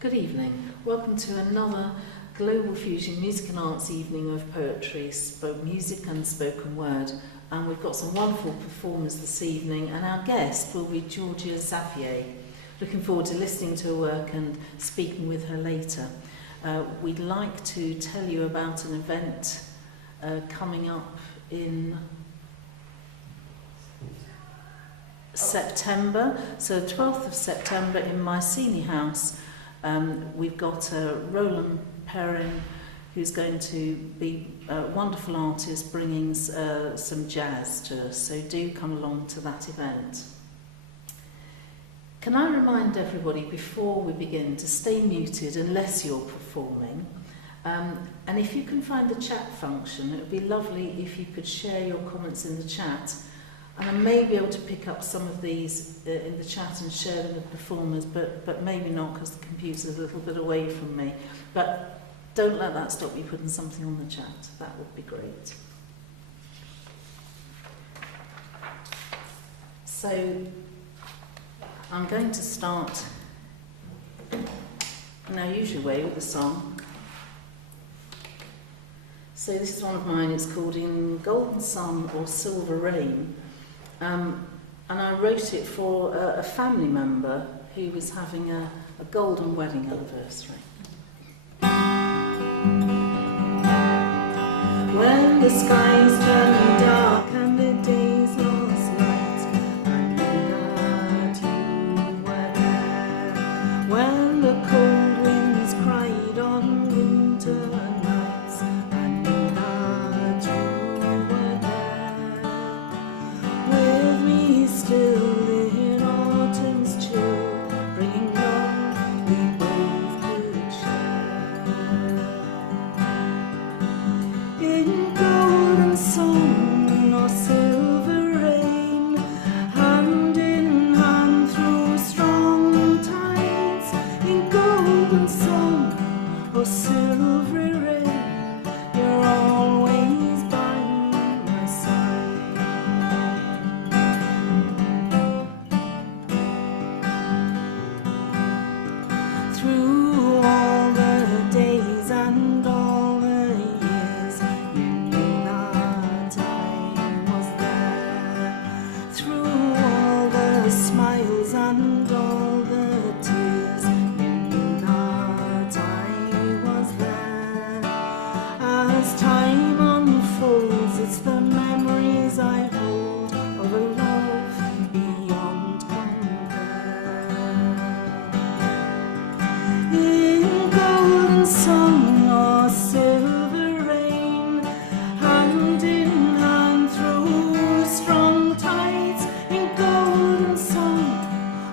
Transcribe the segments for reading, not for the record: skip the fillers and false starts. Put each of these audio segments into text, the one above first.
Good evening. Welcome to another Global Fusion Music and Arts evening of poetry, music and spoken word. And we've got some wonderful performers this evening, and our guest will be Georgia Xavier. Looking forward to listening to her work and speaking with her later. We'd like to tell you about an event coming up in September, so 12th of September in Mycenae House. We've got Roland Perrin, who's going to be a wonderful artist bringing some jazz to us, so do come along to that event. Can I remind everybody before we begin to stay muted unless you're performing, and if you can find the chat function, it would be lovely if you could share your comments in the chat. And I may be able to pick up some of these in the chat and share them with performers, but maybe not because the computer's a little bit away from me. But don't let that stop you putting something on the chat. That would be great. So I'm going to start in our usual way with a song. So this is one of mine. It's called In Golden Sun or Silver Rain. And I wrote it for a family member who was having a golden wedding anniversary. When the skies turn dark and the days lost light, I knew that you were there. When the cold winds cried on winter nights, I knew that you were there. With me still in autumn's chill, bringing love we both could share. In golden sun or silver rain, hand in hand through strong tides. In golden sun or silver rain, you're always by my side. Through all the days and all the years, you knew that I was there. Through all the smiles and all the tears, you knew that I was there. As time unfolds, it's the memories I hold of a love beyond compare. In golden sun or silver rain, hand in hand through strong tides. In golden sun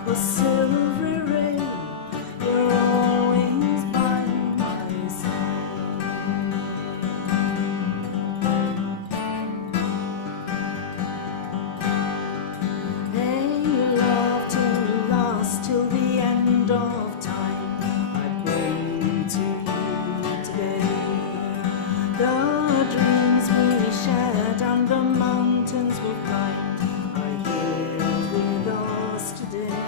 or silver rain, you're always by my side. Hey, love to last till the end of time, I bring to you today. The dreams we shared and the mountains we climbed are here with us today.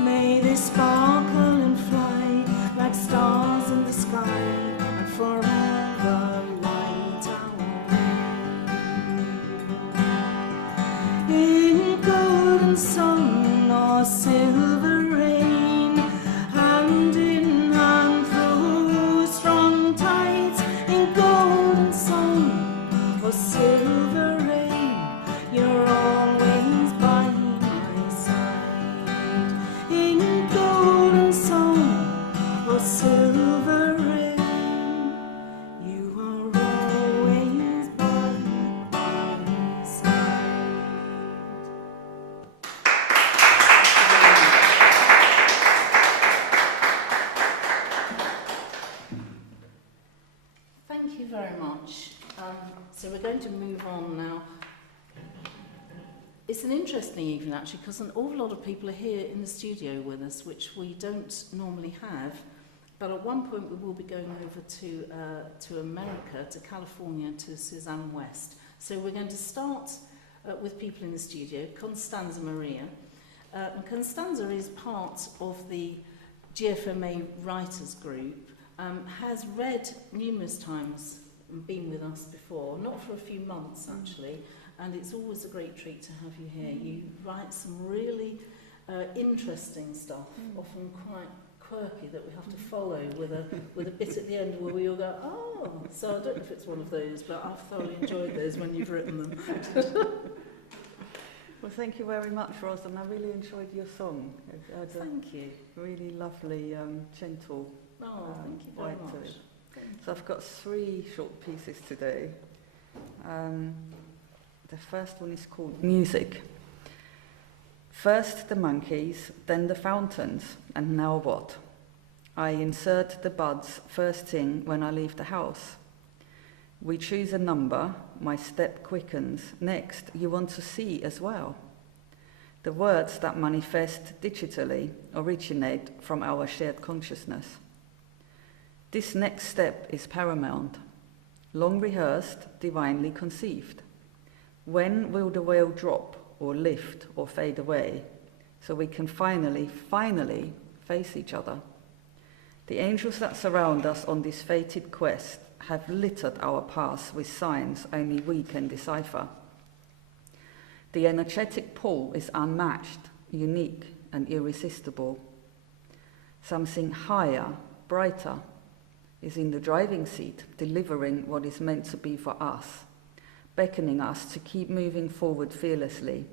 May they sparkle and fly like stars in the sky and forever light our way. In golden sun or silver rain, hand in hand through strong tides. In golden sun or silver rain, you're always by my side. In golden sun or silver rain, you are always by my side. Thank you very much. So we're going to move on now. It's an interesting evening actually, because an awful lot of people are here in the studio with us, which we don't normally have. But at one point we will be going over to America, to California, to Suzanne West. So we're going to start with people in the studio. Constanza Maria. And Constanza is part of the GFMA writers group, has read numerous times and been with us before, not for a few months actually, and it's always a great treat to have you here. You write some really interesting stuff, often quite quirky, that we have to follow with a bit at the end where we all go, oh, so I don't know if it's one of those, but I've thoroughly enjoyed those when you've written them. Well, thank you very much, Ros, and I really enjoyed your song. Thank you. Really lovely, gentle Thank you very vibe to much. it. So I've got 3 short pieces today. The first one is called Music. First the monkeys, then the fountains, and now what? I insert the buds first thing when I leave the house. We choose a number, my step quickens. Next, you want to see as well. The words that manifest digitally originate from our shared consciousness. This next step is paramount. Long rehearsed, divinely conceived. When will the veil drop or lift or fade away so we can finally face each other? The angels that surround us on this fated quest have littered our paths with signs only we can decipher. The energetic pull is unmatched, unique and irresistible. Something higher, brighter, is in the driving seat, delivering what is meant to be for us, beckoning us to keep moving forward fearlessly.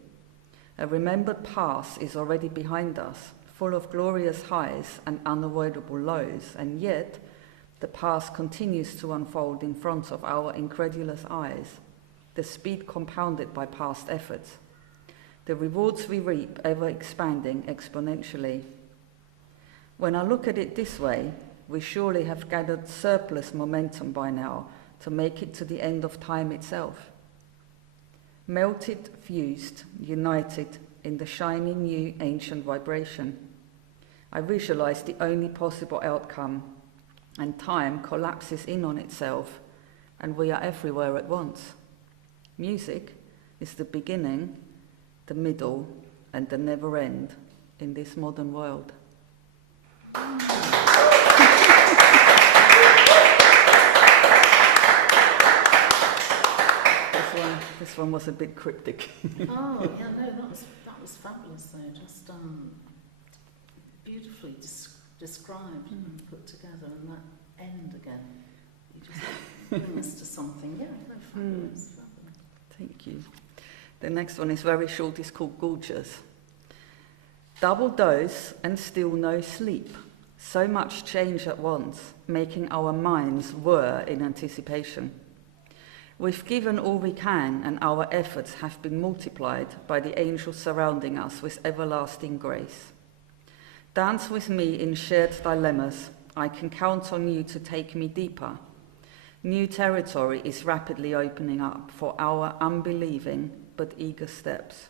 A remembered past is already behind us, full of glorious highs and unavoidable lows, and yet the past continues to unfold in front of our incredulous eyes, the speed compounded by past efforts, the rewards we reap ever expanding exponentially. When I look at it this way, we surely have gathered surplus momentum by now to make it to the end of time itself. Melted, fused, united in the shiny new ancient vibration. I visualize the only possible outcome, and time collapses in on itself, and we are everywhere at once. Music is the beginning, the middle, and the never end in this modern world. This one was a bit cryptic. Oh, yeah, no, that was fabulous though, just beautifully described and put together, and that end again, you just bring us to something, yeah, no, fabulous. Thank you. The next one is very short, it's called Gorgeous. Double dose and still no sleep. So much change at once, making our minds whir in anticipation. We've given all we can, and our efforts have been multiplied by the angels surrounding us with everlasting grace. Dance with me in shared dilemmas. I can count on you to take me deeper. New territory is rapidly opening up for our unbelieving but eager steps.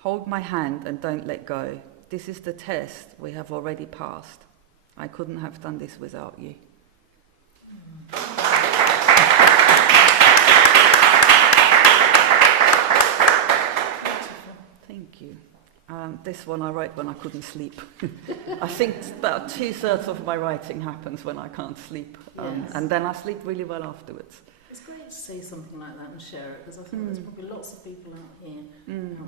Hold my hand and don't let go. This is the test we have already passed. I couldn't have done this without you. Thank you. This one I write when I couldn't sleep. I think about 2/3 of my writing happens when I can't sleep, Yes. and then I sleep really well afterwards. It's great to see something like that and share it, because I think there's probably lots of people out there, and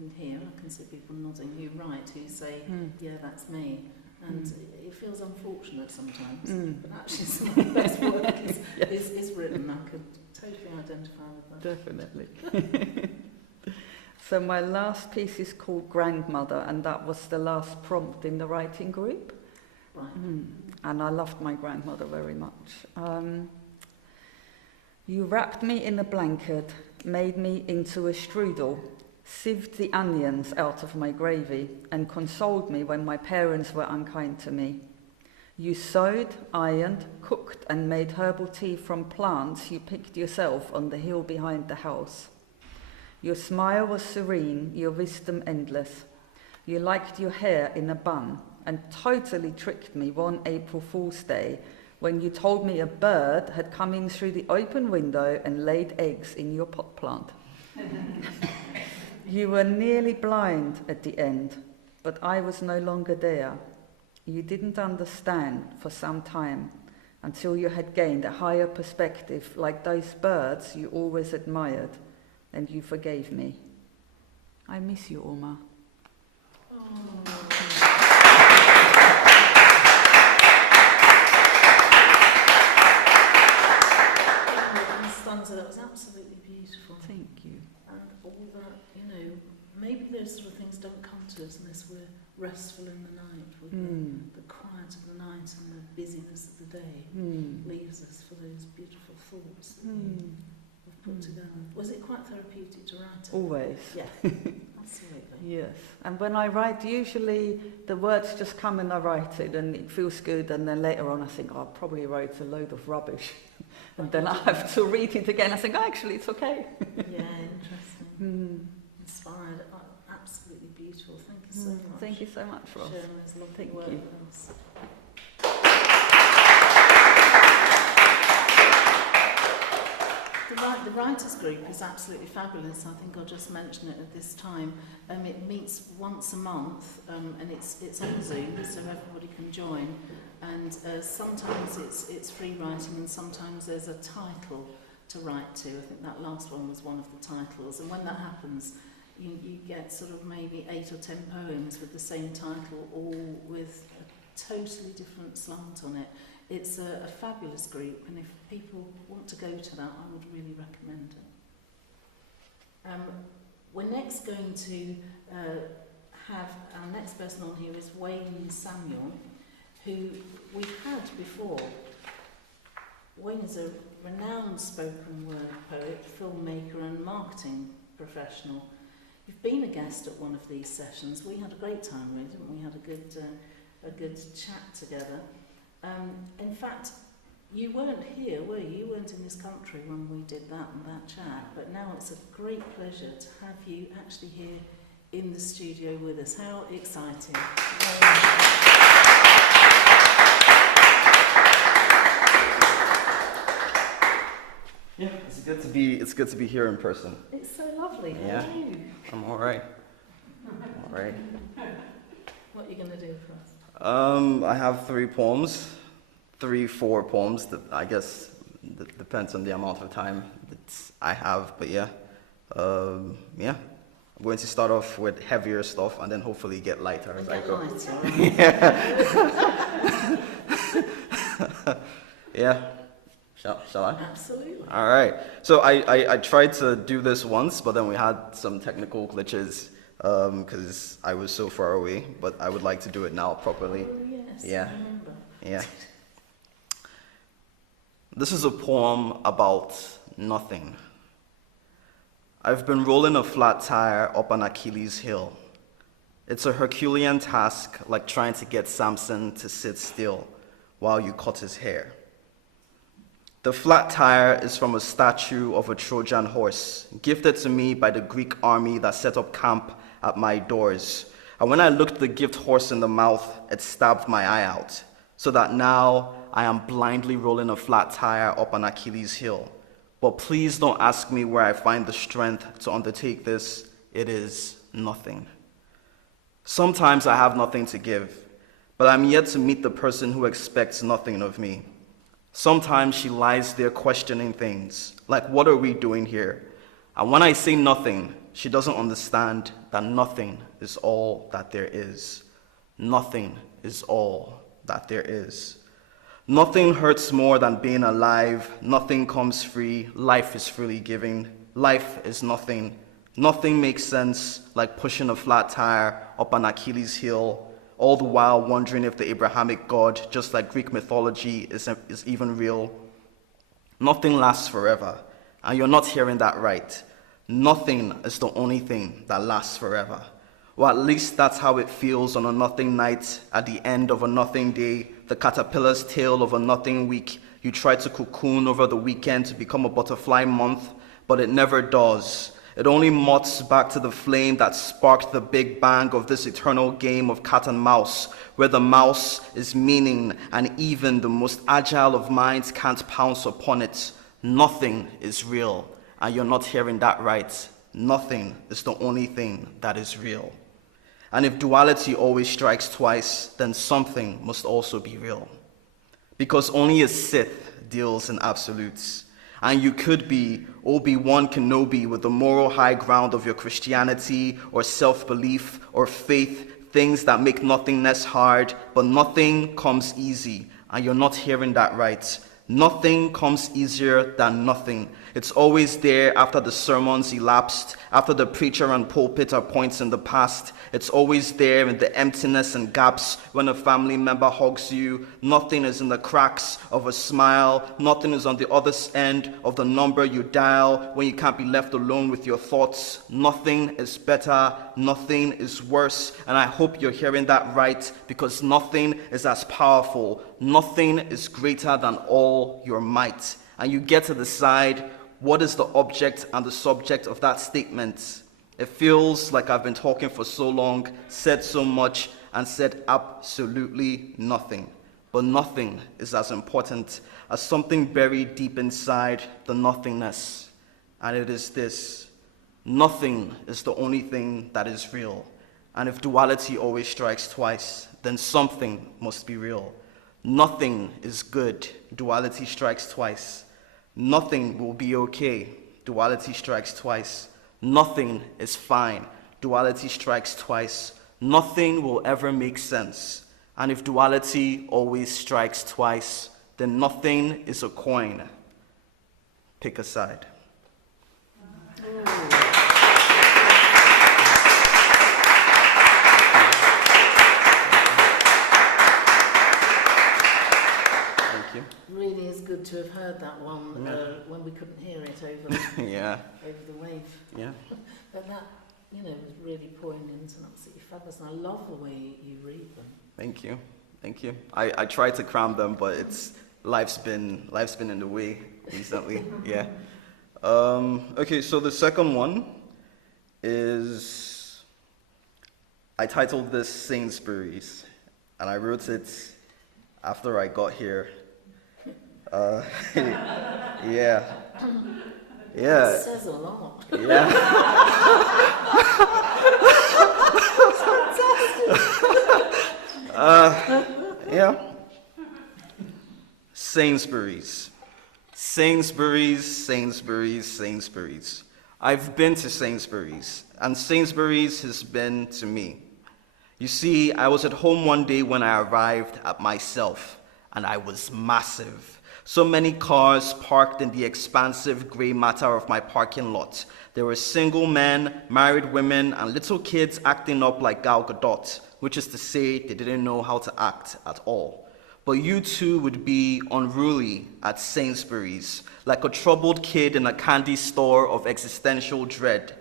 in here, I can see people nodding who write, who say, yeah, that's me. And it feels unfortunate sometimes, but actually some of the best work is written. I could totally identify with that. Definitely. So my last piece is called Grandmother, and that was the last prompt in the writing group. Right. And I loved my grandmother very much. You wrapped me in a blanket, made me into a strudel, sieved the onions out of my gravy, and consoled me when my parents were unkind to me. You sewed, ironed, cooked, and made herbal tea from plants you picked yourself on the hill behind the house. Your smile was serene, your wisdom endless. You liked your hair in a bun and totally tricked me one April Fool's Day when you told me a bird had come in through the open window and laid eggs in your pot plant. You were nearly blind at the end, but I was no longer there. You didn't understand for some time until you had gained a higher perspective, like those birds you always admired, and you forgave me. I miss you, Uma. Stanza, that was absolutely beautiful. Thank you. And all that, maybe those sort of things don't come to us unless we're restful in the night, with the quiet of the night and the busyness of the day leaves us for those beautiful thoughts that we've put together. Was it quite therapeutic to write it? Always. Yeah, absolutely. Yes. And when I write, usually the words just come and I write it and it feels good, and then later on I think, I probably wrote a load of rubbish. And then I have to read it again. I think, actually, it's okay. Yeah, interesting. Inspired. Absolutely beautiful. Thank you so much. Thank you so much, Ross. Sharing this lovely Thank work you. with us. The writers group is absolutely fabulous. I think I'll just mention it at this time. It meets once a month, and it's on Zoom, so everybody can join. And sometimes it's free writing, and sometimes there's a title to write to. I think that last one was one of the titles. And when that happens, you get sort of maybe 8 or 10 poems with the same title, all with a totally different slant on it. It's a fabulous group, and if people want to go to that, I would really recommend it. We're next going to have our next person on here is Wayne Samuel, who we've had before. Wayne is a renowned spoken word poet, filmmaker and marketing professional. You've been a guest at one of these sessions. We had a great time with it, and we had a good chat together. In fact, you weren't here, were you? You weren't in this country when we did that chat, but now it's a great pleasure to have you actually here in the studio with us. How exciting. Yeah, it's good to be here in person. It's so lovely. Yeah. How are you? I'm all right. What are you going to do for us? I have 4 poems that I guess that depends on the amount of time that I have, but yeah. I'm going to start off with heavier stuff and then hopefully get lighter as I go. Lighter. Yeah. Shall I? Absolutely. All right. So I tried to do this once, but then we had some technical glitches because I was so far away. But I would like to do it now properly. Oh, yes, Yeah. I remember. Yeah. This is a poem about nothing. I've been rolling a flat tire up an Achilles hill. It's a Herculean task, like trying to get Samson to sit still while you cut his hair. The flat tire is from a statue of a Trojan horse, gifted to me by the Greek army that set up camp at my doors. And when I looked the gift horse in the mouth, it stabbed my eye out, so that now I am blindly rolling a flat tire up an Achilles hill. But please don't ask me where I find the strength to undertake this. It is nothing. Sometimes I have nothing to give, but I'm yet to meet the person who expects nothing of me. Sometimes she lies there questioning things, like, what are we doing here? And when I say nothing, she doesn't understand that nothing is all that there is. Nothing is all that there is. Nothing hurts more than being alive. Nothing comes free. Life is freely giving. Life is nothing. Nothing makes sense, like pushing a flat tire up an Achilles heel, all the while wondering if the Abrahamic God, just like Greek mythology, is even real. Nothing lasts forever, and you're not hearing that right. Nothing is the only thing that lasts forever. Or at least that's how it feels on a nothing night, at the end of a nothing day, the caterpillar's tail of a nothing week. You try to cocoon over the weekend to become a butterfly month, but it never does. It only moths back to the flame that sparked the big bang of this eternal game of cat and mouse, where the mouse is meaning and even the most agile of minds can't pounce upon it. Nothing is real, and you're not hearing that right. Nothing is the only thing that is real. And if duality always strikes twice, then something must also be real. Because only a Sith deals in absolutes. And you could be Obi-Wan Kenobi with the moral high ground of your Christianity or self-belief or faith, things that make nothingness hard, but nothing comes easy. And you're not hearing that right. Nothing comes easier than nothing. It's always there after the sermon's elapsed, after the preacher and pulpit are points in the past. It's always there in the emptiness and gaps when a family member hugs you. Nothing is in the cracks of a smile. Nothing is on the other end of the number you dial when you can't be left alone with your thoughts. Nothing is better. Nothing is worse. And I hope you're hearing that right, because nothing is as powerful. Nothing is greater than all your might. And you get to decide what is the object and the subject of that statement. It feels like I've been talking for so long, said so much, and said absolutely nothing. But nothing is as important as something buried deep inside the nothingness. And it is this: nothing is the only thing that is real. And if duality always strikes twice, then something must be real. Nothing is good. Duality strikes twice. Nothing will be okay. Duality strikes twice. Nothing is fine. Duality strikes twice. Nothing will ever make sense. And if duality always strikes twice, then nothing is a coin. Pick a side. Really is good to have heard that one when we couldn't hear it over over the wave. Yeah. But that, was really poignant and absolutely fabulous. And I love the way you read them. Thank you. I tried to cram them, but life's been in the way recently. Yeah. Okay, so the second one is, I titled this Sainsbury's, and I wrote it after I got here. Yeah. It says a lot. Yeah. Yeah. Sainsbury's. I've been to Sainsbury's, and Sainsbury's has been to me. You see, I was at home one day when I arrived at myself, and I was massive. So many cars parked in the expansive grey matter of my parking lot. There were single men, married women, and little kids acting up like Gal Gadot, which is to say they didn't know how to act at all. But you too would be unruly at Sainsbury's, like a troubled kid in a candy store of existential dread.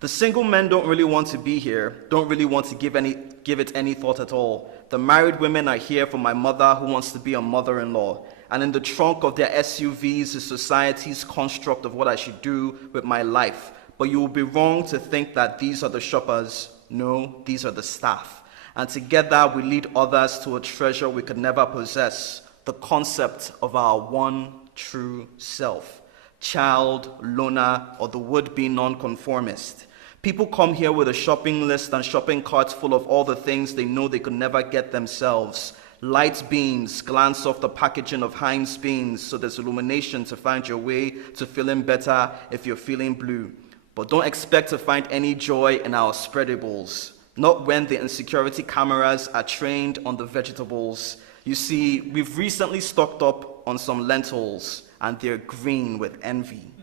The single men don't really want to be here, don't really want to give it any thought at all. The married women are here for my mother who wants to be a mother-in-law. And in the trunk of their SUVs is society's construct of what I should do with my life. But you will be wrong to think that these are the shoppers. No, these are the staff. And together we lead others to a treasure we could never possess, the concept of our one true self, child, loner, or the would-be nonconformist. People come here with a shopping list and shopping carts full of all the things they know they could never get themselves. Light beams glance off the packaging of Heinz beans, so there's illumination to find your way to feeling better if you're feeling blue. But don't expect to find any joy in our spreadables, not when the insecurity cameras are trained on the vegetables. You see, we've recently stocked up on some lentils, and they're green with envy.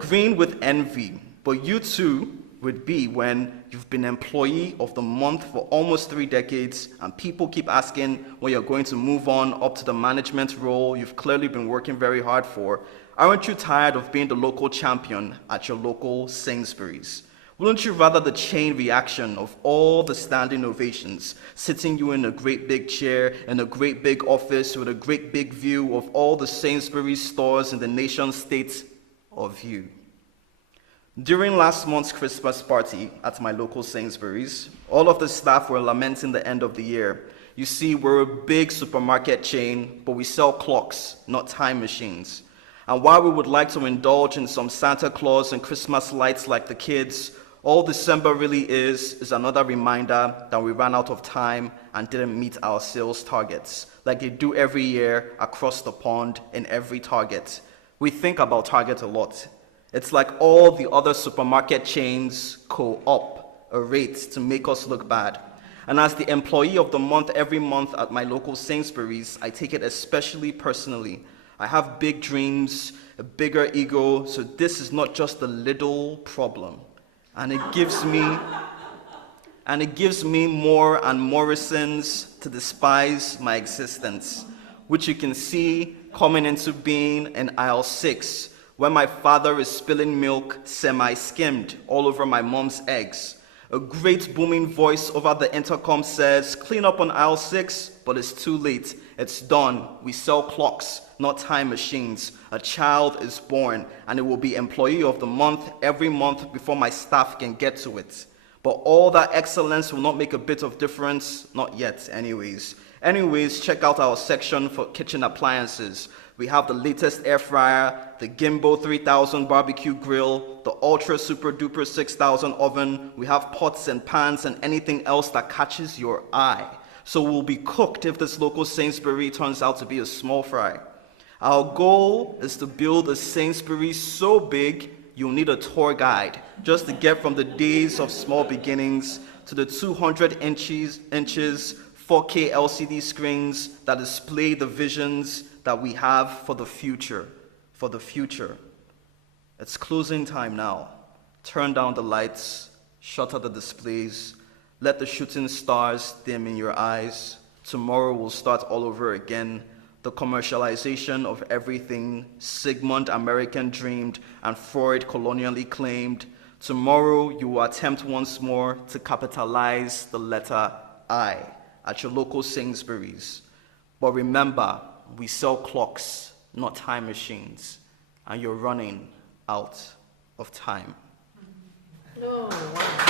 Green with envy, but you too would be when you've been employee of the month for almost 3 decades, and people keep asking when you're going to move on up to the management role you've clearly been working very hard for. Aren't you tired of being the local champion at your local Sainsbury's? Wouldn't you rather the chain reaction of all the standing ovations, sitting you in a great big chair, in a great big office with a great big view of all the Sainsbury's stores in the nation state of you? During last month's Christmas party at my local Sainsbury's, all of the staff were lamenting the end of the year. You see, we're a big supermarket chain, but we sell clocks, not time machines. And while we would like to indulge in some Santa Claus and Christmas lights like the kids, All December really is another reminder that we ran out of time and didn't meet our sales targets, like they do every year across the pond in every Target. We think about Target a lot. It's like all the other supermarket chains co-op a rate to make us look bad. And as the employee of the month every month at my local Sainsbury's, I take it especially personally. I have big dreams, a bigger ego, so this is not just a little problem. And it gives me more and more reasons to despise my existence, which you can see coming into being in aisle 6, when my father is spilling milk semi-skimmed all over my mom's eggs. A great booming voice over the intercom says, "Clean up on aisle 6, but it's too late. It's done. We sell clocks, not time machines. A child is born, and it will be employee of the month every month before my staff can get to it." But all that excellence will not make a bit of difference, not yet anyways. Anyways, check out our section for kitchen appliances. We have the latest air fryer, the Gimbo 3000 barbecue grill, the Ultra Super Duper 6000 oven. We have pots and pans and anything else that catches your eye. So we'll be cooked if this local Sainsbury turns out to be a small fry. Our goal is to build a Sainsbury so big you'll need a tour guide just to get from the days of small beginnings to the 200 inches 4K LCD screens that display the visions that we have for the future. It's closing time now. Turn down the lights, shutter the displays, let the shooting stars dim in your eyes. Tomorrow will start all over again. The commercialization of everything Sigmund American dreamed and Freud colonially claimed. Tomorrow you will attempt once more to capitalize the letter I at your local Sainsbury's. But remember, we sell clocks, not time machines, and you're running out of time. Oh, wow.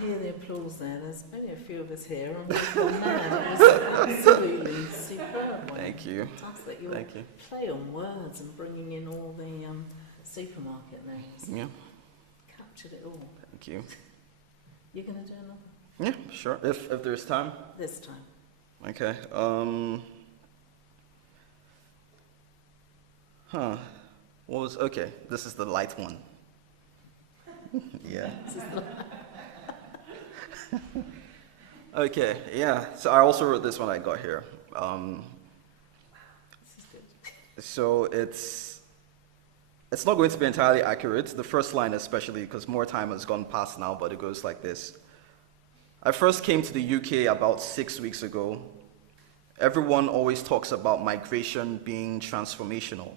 Hear the applause there. There's only a few of us here, and we've gone there. It was absolutely superb. Thank you. Fantastic. Your Thank you. play on words and bringing in all the supermarket names. Yeah. Captured it all. Thank you. You're going to do another? Yeah, sure. If there's time. This time. Okay. Okay, this is the light one. Yeah. Okay, yeah. So I also wrote this when I got here. This is good. So it's not going to be entirely accurate. The first line especially, because more time has gone past now, but it goes like this. I first came to the UK about 6 weeks ago. Everyone always talks about migration being transformational,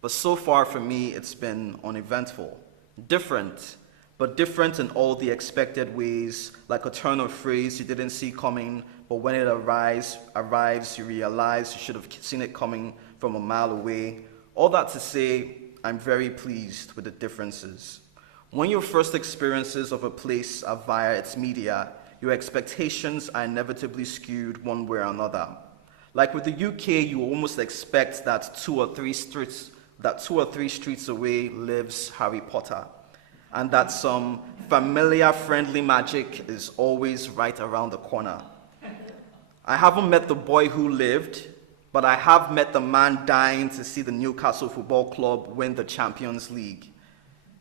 but so far for me, it's been uneventful. Different, but different in all the expected ways, like a turn of phrase you didn't see coming, but when it arrives, you realize you should have seen it coming from a mile away. All that to say, I'm very pleased with the differences. When your first experiences of a place are via its media, your expectations are inevitably skewed one way or another. Like with the UK, you almost expect that two or three streets away lives Harry Potter, and that some familiar friendly magic is always right around the corner. I haven't met the boy who lived, but I have met the man dying to see the Newcastle Football Club win the Champions League.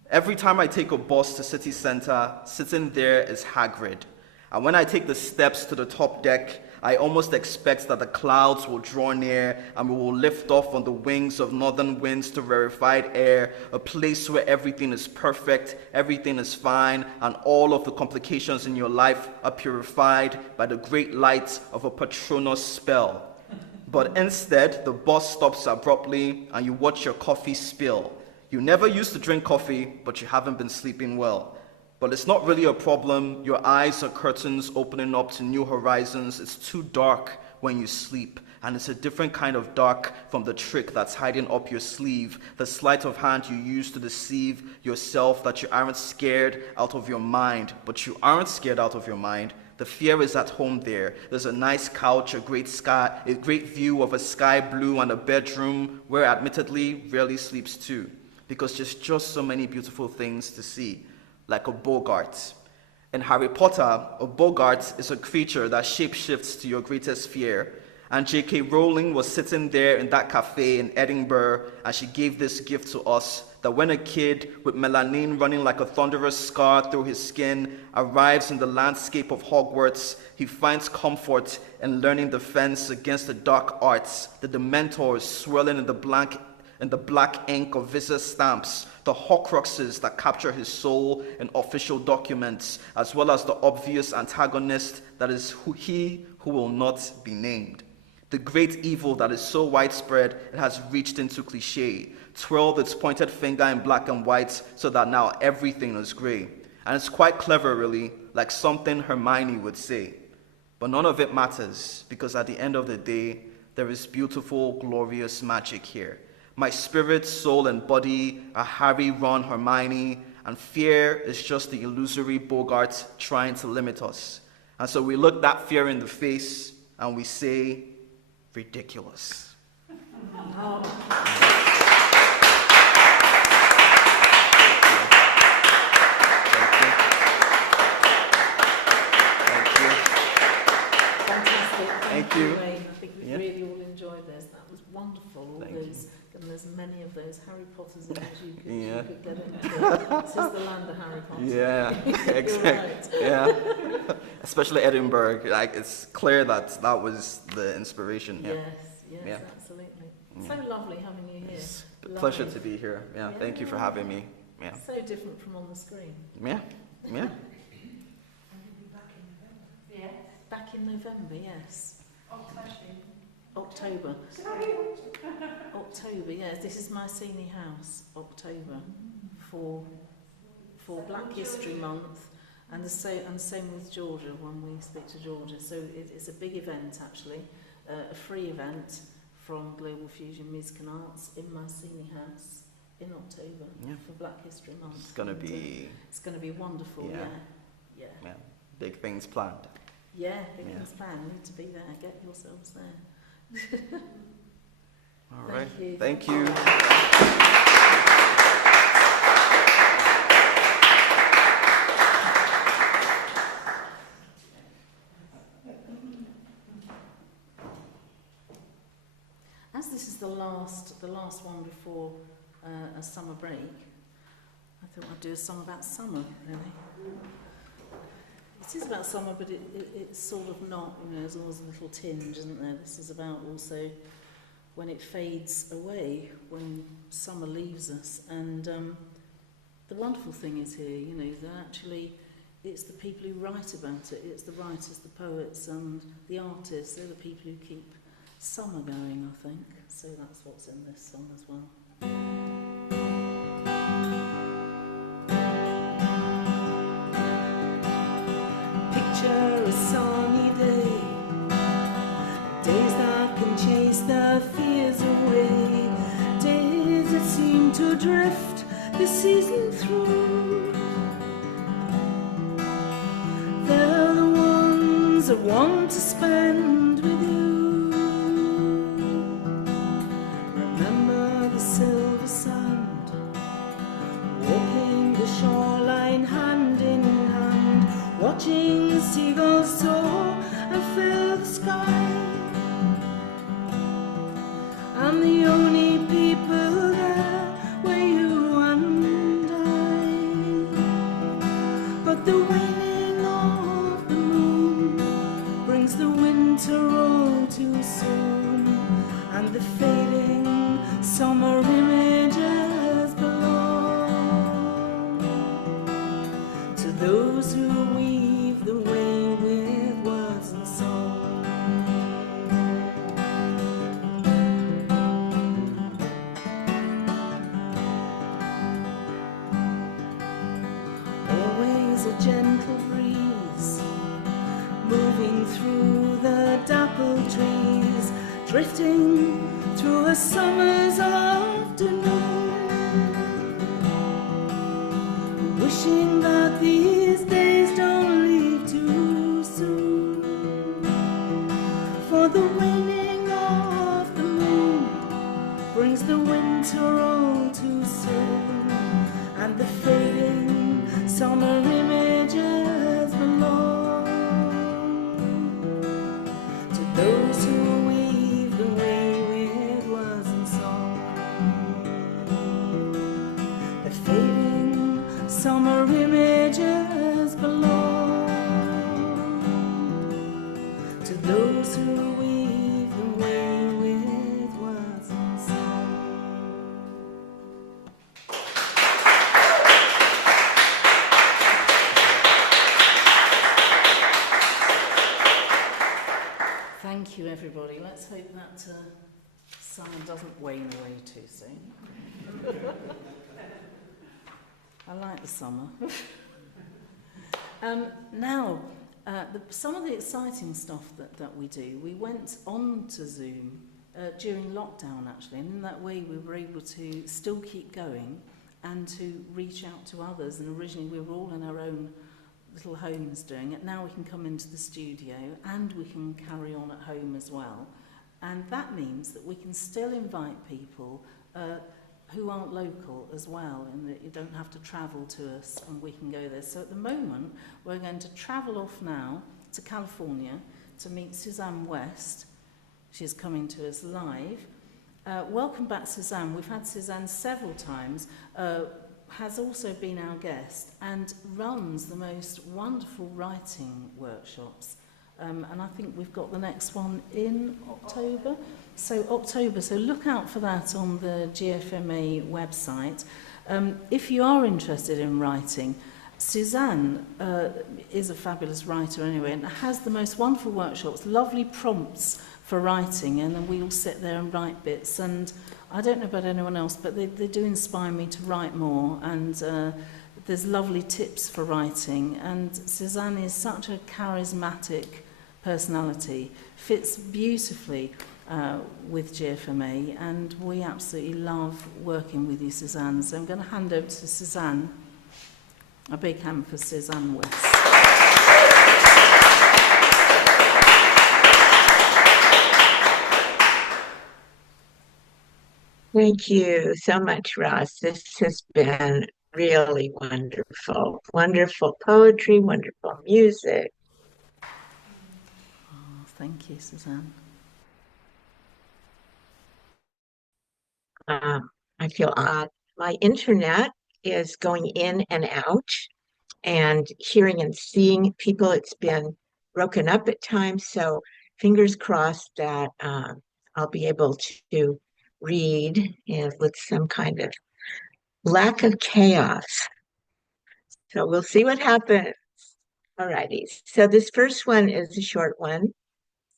Every time I take a bus to city centre, sitting there is Hagrid. And when I take the steps to the top deck, I almost expect that the clouds will draw near and we will lift off on the wings of northern winds to rarefied air, a place where everything is perfect, everything is fine, and all of the complications in your life are purified by the great light of a Patronus spell. But instead, the bus stops abruptly and you watch your coffee spill. You never used to drink coffee, but you haven't been sleeping well. But it's not really a problem. Your eyes are curtains opening up to new horizons. It's too dark when you sleep, and it's a different kind of dark from the trick that's hiding up your sleeve, the sleight of hand you use to deceive yourself that you aren't scared out of your mind. But you aren't scared out of your mind The fear is at home there. There's a nice couch, a great view of a sky blue, and a bedroom where admittedly rarely sleeps two, because there's just so many beautiful things to see, like a Bogart. In Harry Potter, a Bogart is a creature that shapeshifts to your greatest fear. And J.K. Rowling was sitting there in that cafe in Edinburgh, and she gave this gift to us, that when a kid with melanin running like a thunderous scar through his skin arrives in the landscape of Hogwarts, he finds comfort in learning defense against the dark arts, the Dementors swirling in the black ink of visa stamps, the Horcruxes that capture his soul in official documents, as well as the obvious antagonist that is he who will not be named. The great evil that is so widespread it has reached into cliché, twirled its pointed finger in black and white so that now everything is gray. And it's quite clever, really, like something Hermione would say. But none of it matters, because at the end of the day, there is beautiful, glorious magic here. My spirit, soul, and body are Harry, Ron, Hermione, and fear is just the illusory Bogart trying to limit us. And so we look that fear in the face and we say, ridiculous. Thank you. I think we really all enjoyed this. That was wonderful. And there's many of those Harry Potters in as you could get into. This is the land of Harry Potter. Yeah, exactly. Yeah, especially Edinburgh. Like, it's clear that was the inspiration here. Yes, absolutely. So lovely having you here. It's a pleasure to be here. Yeah, thank you for having me. Yeah. So different from on the screen. Yeah. Back in November, yes. October. October, yes. This is my senior house, October, for Black History Month, and the same with Georgia when we speak to Georgia. So it's a big event, actually, a free event from Global Fusion Music and Arts in my senior house in October for Black History Month. It's gonna be wonderful. Yeah. Big things planned. Yeah, big things planned. You need to be there. Get yourselves there. All right. Thank you. As this is the last one before a summer break, I thought I'd do a song about summer, really. It is about summer, but it's sort of not, there's always a little tinge, isn't there? This is about also when it fades away, when summer leaves us. And the wonderful thing is here, that actually it's the people who write about it, it's the writers, the poets, and the artists, they're the people who keep summer going, I think. So that's what's in this song as well. Picture a sunny day, days that can chase the fears away, days that seem to drift the season through. They're the ones I want to spend with you. Remember the silver sand, walking the shoreline hand in hand, watching the seagulls soar and fill the sky. I'm the only people there were you and I. But the waning of the moon brings the winter all too soon, and the fading summer images belong to those who weave the way with words and song. Always a gentle breeze moving through the dappled trees, drifting through a summer's afternoon, wishing that these days don't leave too soon. everybody. Let's hope that summer doesn't wane away too soon. I like the summer. Now, some of the exciting stuff that we do, we went on to Zoom during lockdown, actually, and in that way we were able to still keep going and to reach out to others. And originally we were all in our own little homes doing it. Now we can come into the studio and we can carry on at home as well. And that means that we can still invite people who aren't local as well, and that you don't have to travel to us and we can go there. So at the moment, we're going to travel off now to California to meet Suzanne West. She's coming to us live. Welcome back, Suzanne. We've had Suzanne several times, has also been our guest and runs the most wonderful writing workshops. And I think we've got the next one in October. So look out for that on the GFMA website. If you are interested in writing, Suzanne is a fabulous writer anyway, and has the most wonderful workshops, lovely prompts for writing, and then we all sit there and write bits. And I don't know about anyone else, but they do inspire me to write more, and there's lovely tips for writing. And Suzanne is such a charismatic personality, fits beautifully with GFMA, and we absolutely love working with you, Suzanne. So I'm going to hand over to Suzanne. A big hand for Suzanne West. Thank you so much, Ross. This has been really wonderful. Wonderful poetry, wonderful music. Oh, thank you, Suzanne. I feel odd. My internet is going in and out, and hearing and seeing people, it's been broken up at times. So fingers crossed that I'll be able to read and with some kind of lack of chaos. So we'll see what happens. All righty. So this first one is a short one,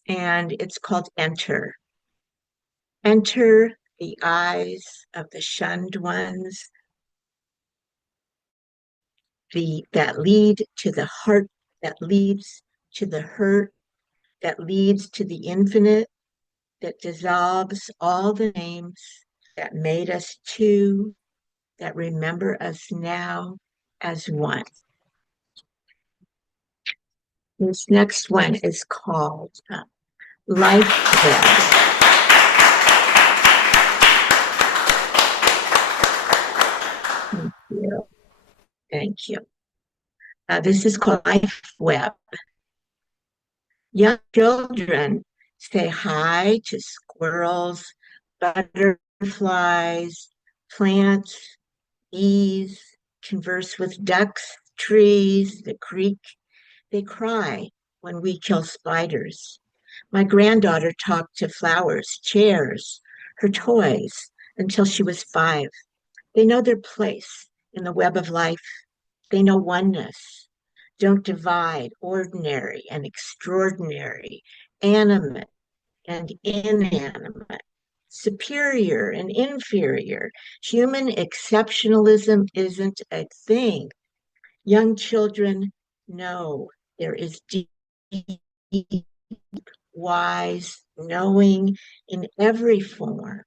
and it's called Enter. Enter the eyes of the shunned ones, that lead to the heart, that leads to the hurt, that leads to the infinite, that dissolves all the names, that made us two, that remember us now as one. This next one is called Life Web. Thank you. Thank you. This is called Life Web. Young children say hi to squirrels, butterflies, plants, bees, converse with ducks, trees, the creek. They cry when we kill spiders. My granddaughter talked to flowers, chairs, her toys until she was 5. They know their place in the web of life. They know oneness. Don't divide ordinary and extraordinary, animate and inanimate, superior and inferior. Human exceptionalism isn't a thing. Young children know there is deep, wise knowing in every form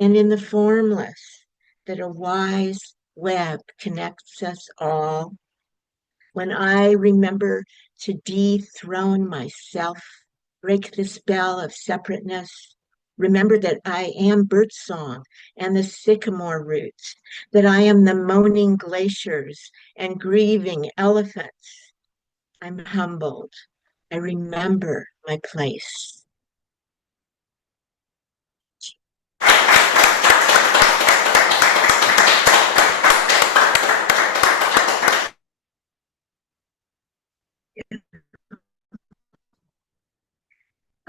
and in the formless, that a wise web connects us all. When I remember to dethrone myself, break the spell of separateness, remember that I am birdsong and the sycamore roots, that I am the moaning glaciers and grieving elephants. I'm humbled. I remember my place.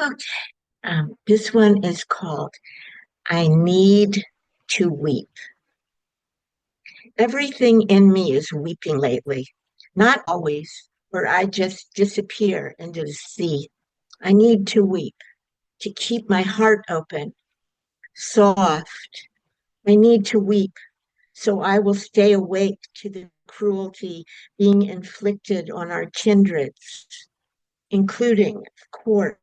Okay. This one is called I Need to Weep. Everything in me is weeping lately. Not always, or I just disappear into the sea. I need to weep. to keep my heart open, soft. I need to weep, so I will stay awake to the cruelty being inflicted on our kindreds, including, of course,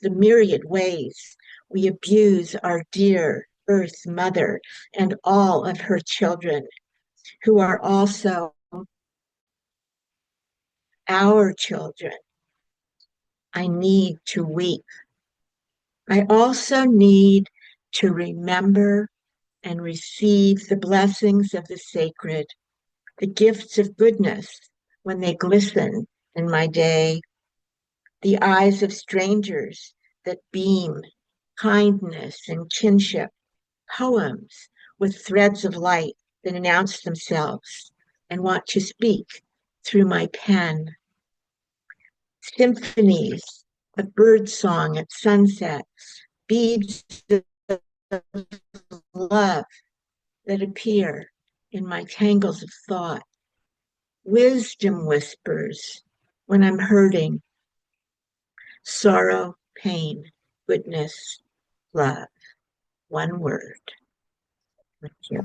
the myriad ways we abuse our dear Earth Mother and all of her children, who are also our children. I need to weep. I also need to remember and receive the blessings of the sacred, the gifts of goodness when they glisten in my day, the eyes of strangers that beam kindness and kinship, poems with threads of light that announce themselves and want to speak through my pen, symphonies of birdsong at sunset, beads of love that appear in my tangles of thought, wisdom whispers when I'm hurting, sorrow, pain, goodness, love. One word. Thank you.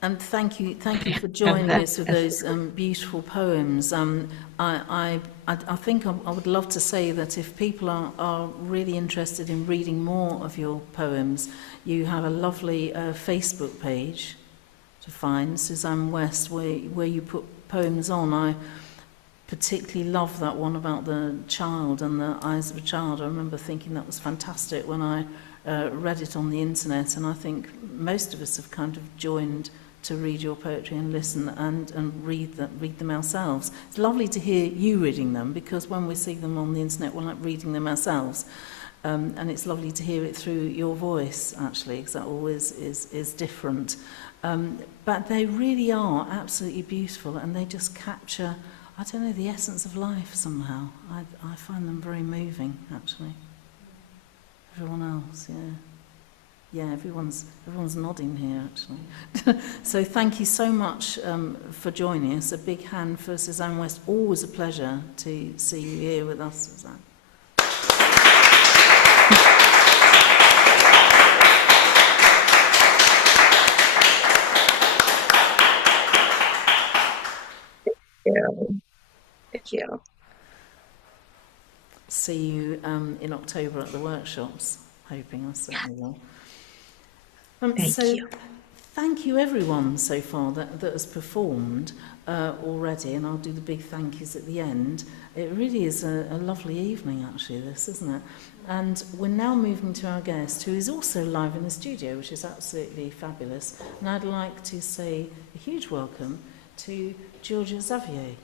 And thank you for joining us with those beautiful poems. I think I would love to say that if people are really interested in reading more of your poems, you have a lovely Facebook page to find, Suzanne West, where you put poems on. I particularly love that one about the child and the eyes of a child. I remember thinking that was fantastic when I read it on the internet, and I think most of us have kind of joined to read your poetry and listen and read them ourselves. It's lovely to hear you reading them, because when we see them on the internet, we're like reading them ourselves. And it's lovely to hear it through your voice, actually, because that always is different. But they really are absolutely beautiful, and they just capture, I don't know, the essence of life somehow. I find them very moving, actually. Everyone else, yeah. Yeah, everyone's nodding here, actually. So thank you so much for joining us. A big hand for Suzanne West. Always a pleasure to see you here with us, Suzanne. Thank you. See you in October at the workshops. Hoping I certainly will. Thank you. Thank you everyone so far that has performed already, and I'll do the big thank yous at the end. It really is a lovely evening, actually, this, isn't it? And we're now moving to our guest, who is also live in the studio, which is absolutely fabulous. And I'd like to say a huge welcome to Georgia Xavier.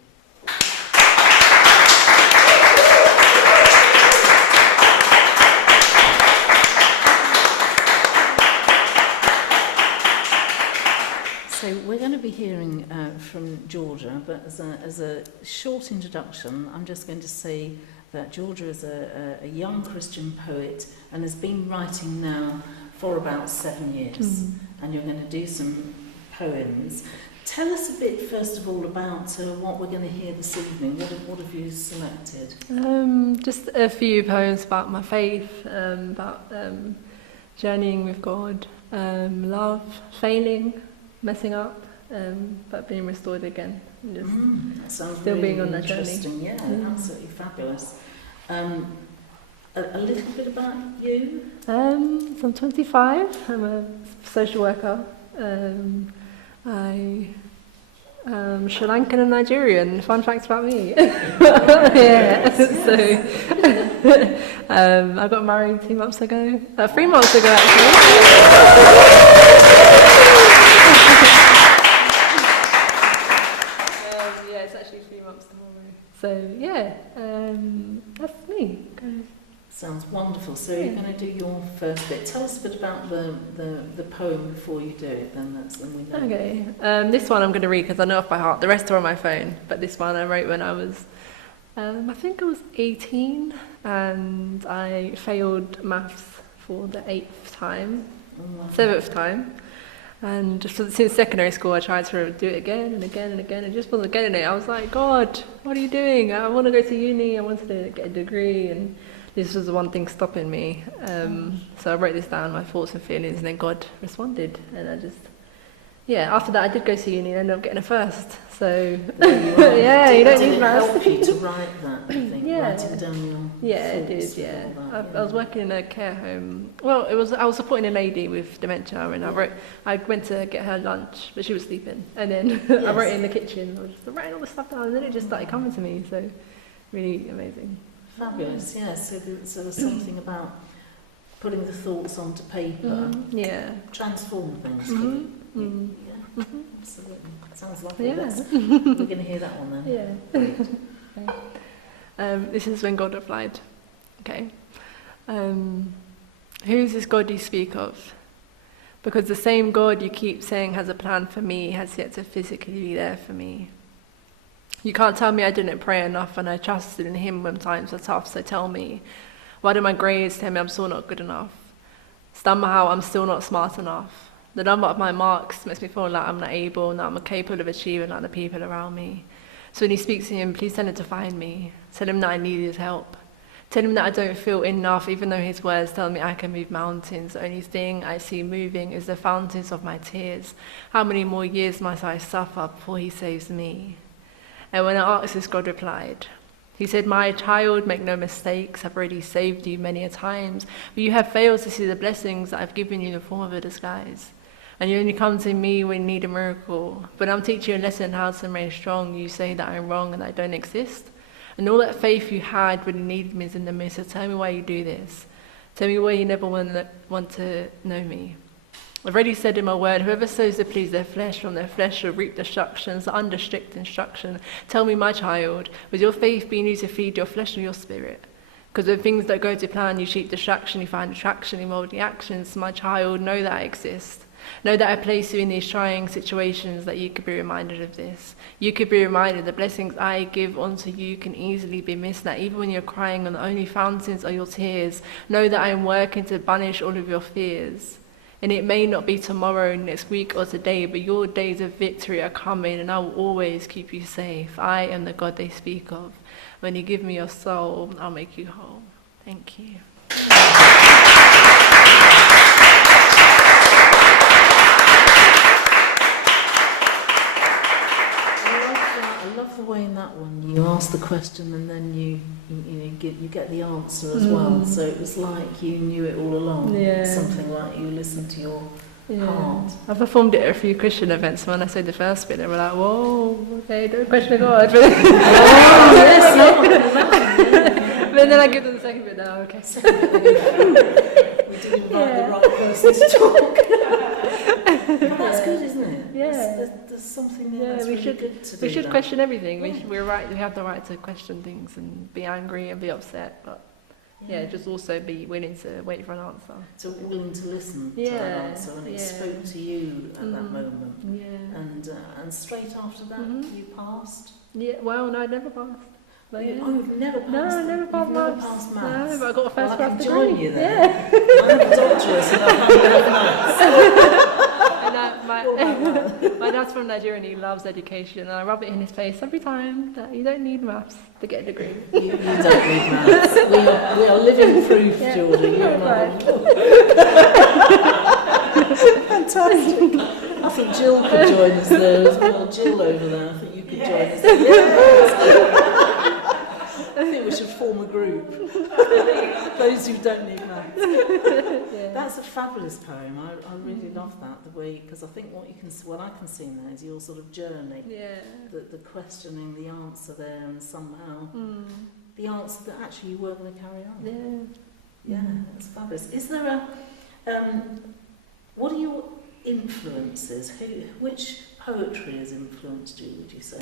So we're going to be hearing from Georgia, but as a short introduction, I'm just going to say that Georgia is a young Christian poet and has been writing now for about 7 years. Mm-hmm. And you're going to do some poems. Tell us a bit, first of all, about what we're going to hear this evening. What have you selected? Just a few poems about my faith, about journeying with God, love, failing, messing up, but being restored again. And just that sounds still really being on that journey. Yeah, absolutely fabulous. A little bit about you? So I'm 25. I'm a social worker. I am Sri Lankan and Nigerian. Fun facts about me. Yeah. So I got married 2 months ago. 3 months ago, actually. Yeah, it's actually 3 months tomorrow. So yeah, that's me. Sounds wonderful. So you're going to do your first bit. Tell us a bit about the poem before you do it. Then we know. Okay. This one I'm going to read because I know off by heart. The rest are on my phone, but this one I wrote when I was, I think I was 18, and I failed maths for the 8th time, 7th time. And just since secondary school, I tried to do it again and again and again, and just wasn't getting it. I was like, God, what are you doing? I want to go to uni. I wanted to get a degree, and this was the one thing stopping me. So I wrote this down, my thoughts and feelings, and then God responded, and I just. Yeah, after that I did go to uni and ended up getting a first. So, yeah, you don't need maths. Did it help you to write that, I think, writing down your Yeah, it did, thoughts yeah. and all that, I was working in a care home. Well, I was supporting a lady with dementia, and I went to get her lunch, but she was sleeping. And then I wrote it in the kitchen. I was just writing all the stuff down, and then it just started coming to me. So, really amazing. Fabulous, yeah. So there's something about putting the thoughts onto paper, Yeah. transform things. Yeah, absolutely. Sounds lovely. Yeah. We're going to hear that one then. Yeah. Okay. This is when God replied. Okay. Who is this God you speak of? Because the same God you keep saying has a plan for me has yet to physically be there for me. You can't tell me I didn't pray enough and I trusted in Him when times were tough, so tell me, why do my grades tell me I'm still not good enough? Somehow I'm still not smart enough. The number of my marks makes me feel like I'm not able, that I'm capable of achieving like the people around me. So when you speak to Him, please tell Him to find me. Tell Him that I need His help. Tell Him that I don't feel enough, even though His words tell me I can move mountains. The only thing I see moving is the fountains of my tears. How many more years must I suffer before He saves me? And when I asked this, God replied. He said, my child, make no mistakes. I've already saved you many a times, but you have failed to see the blessings that I've given you in the form of a disguise. And you only come to me when you need a miracle. But I'm teaching you a lesson how to remain strong. You say that I'm wrong and I don't exist. And all that faith you had when you needed me is in the midst. So tell me why you do this. Tell me why you never want to know me. I've already said in my word, whoever sows to please their flesh, from their flesh shall reap destruction, so under strict instruction. Tell me, my child, was your faith being used to feed your flesh or your spirit? Because when things don't go to plan, you seek distraction, you find attraction in moldy actions. My child, know that I exist. Know that I place you in these trying situations, that you could be reminded of this. You could be reminded the blessings I give unto you can easily be missed, that even when you're crying and the only fountains are your tears, know that I am working to banish all of your fears. And it may not be tomorrow, next week or today, but your days of victory are coming, and I will always keep you safe. I am the God they speak of. When you give me your soul, I'll make you whole. Thank you. I love the way in that one you ask the question and then you get the answer as well. So it was like you knew it all along. Yeah. Something like you listened to your heart. I performed it at a few Christian events. When I said the first bit, they were like, "Whoa, okay, don't question God." But then I give them the second bit. Now, okay. We didn't invite the right person to talk. But that's good, isn't it? Yeah. There's something there that's we really should good to do. we should that. question everything. We're right. We have the right to question things and be angry and be upset, but just also be willing to wait for an answer. So willing to listen to Yeah, that answer, and it spoke to you at that moment. Yeah. And straight after that, you passed. Yeah. Well, no, I never passed. But yeah. Oh, you've never passed. No, I never passed You've never maths. passed maths. No, but I got a first Well, I class can join degree. you there. Yeah. I'm a doctorate and I have maths. And my dad's from Nigeria and he loves education, and I rub it in his face every time that you don't need maths to get a degree. You don't need maths. We are living proof, Georgia. You and I. Fantastic. I think Jill could join us there as well. Jill over there, I think you could join us. Yeah. I think we should form a group. Those who don't need maths. That's a fabulous poem. I really love that, the way, because I think what I can see in there is your sort of journey. Yeah. The questioning, the answer there, and somehow the answer that actually you were going to carry on. Yeah. Yeah, that's fabulous. Is there a what are your influences? Which poetry has influenced you, would you say?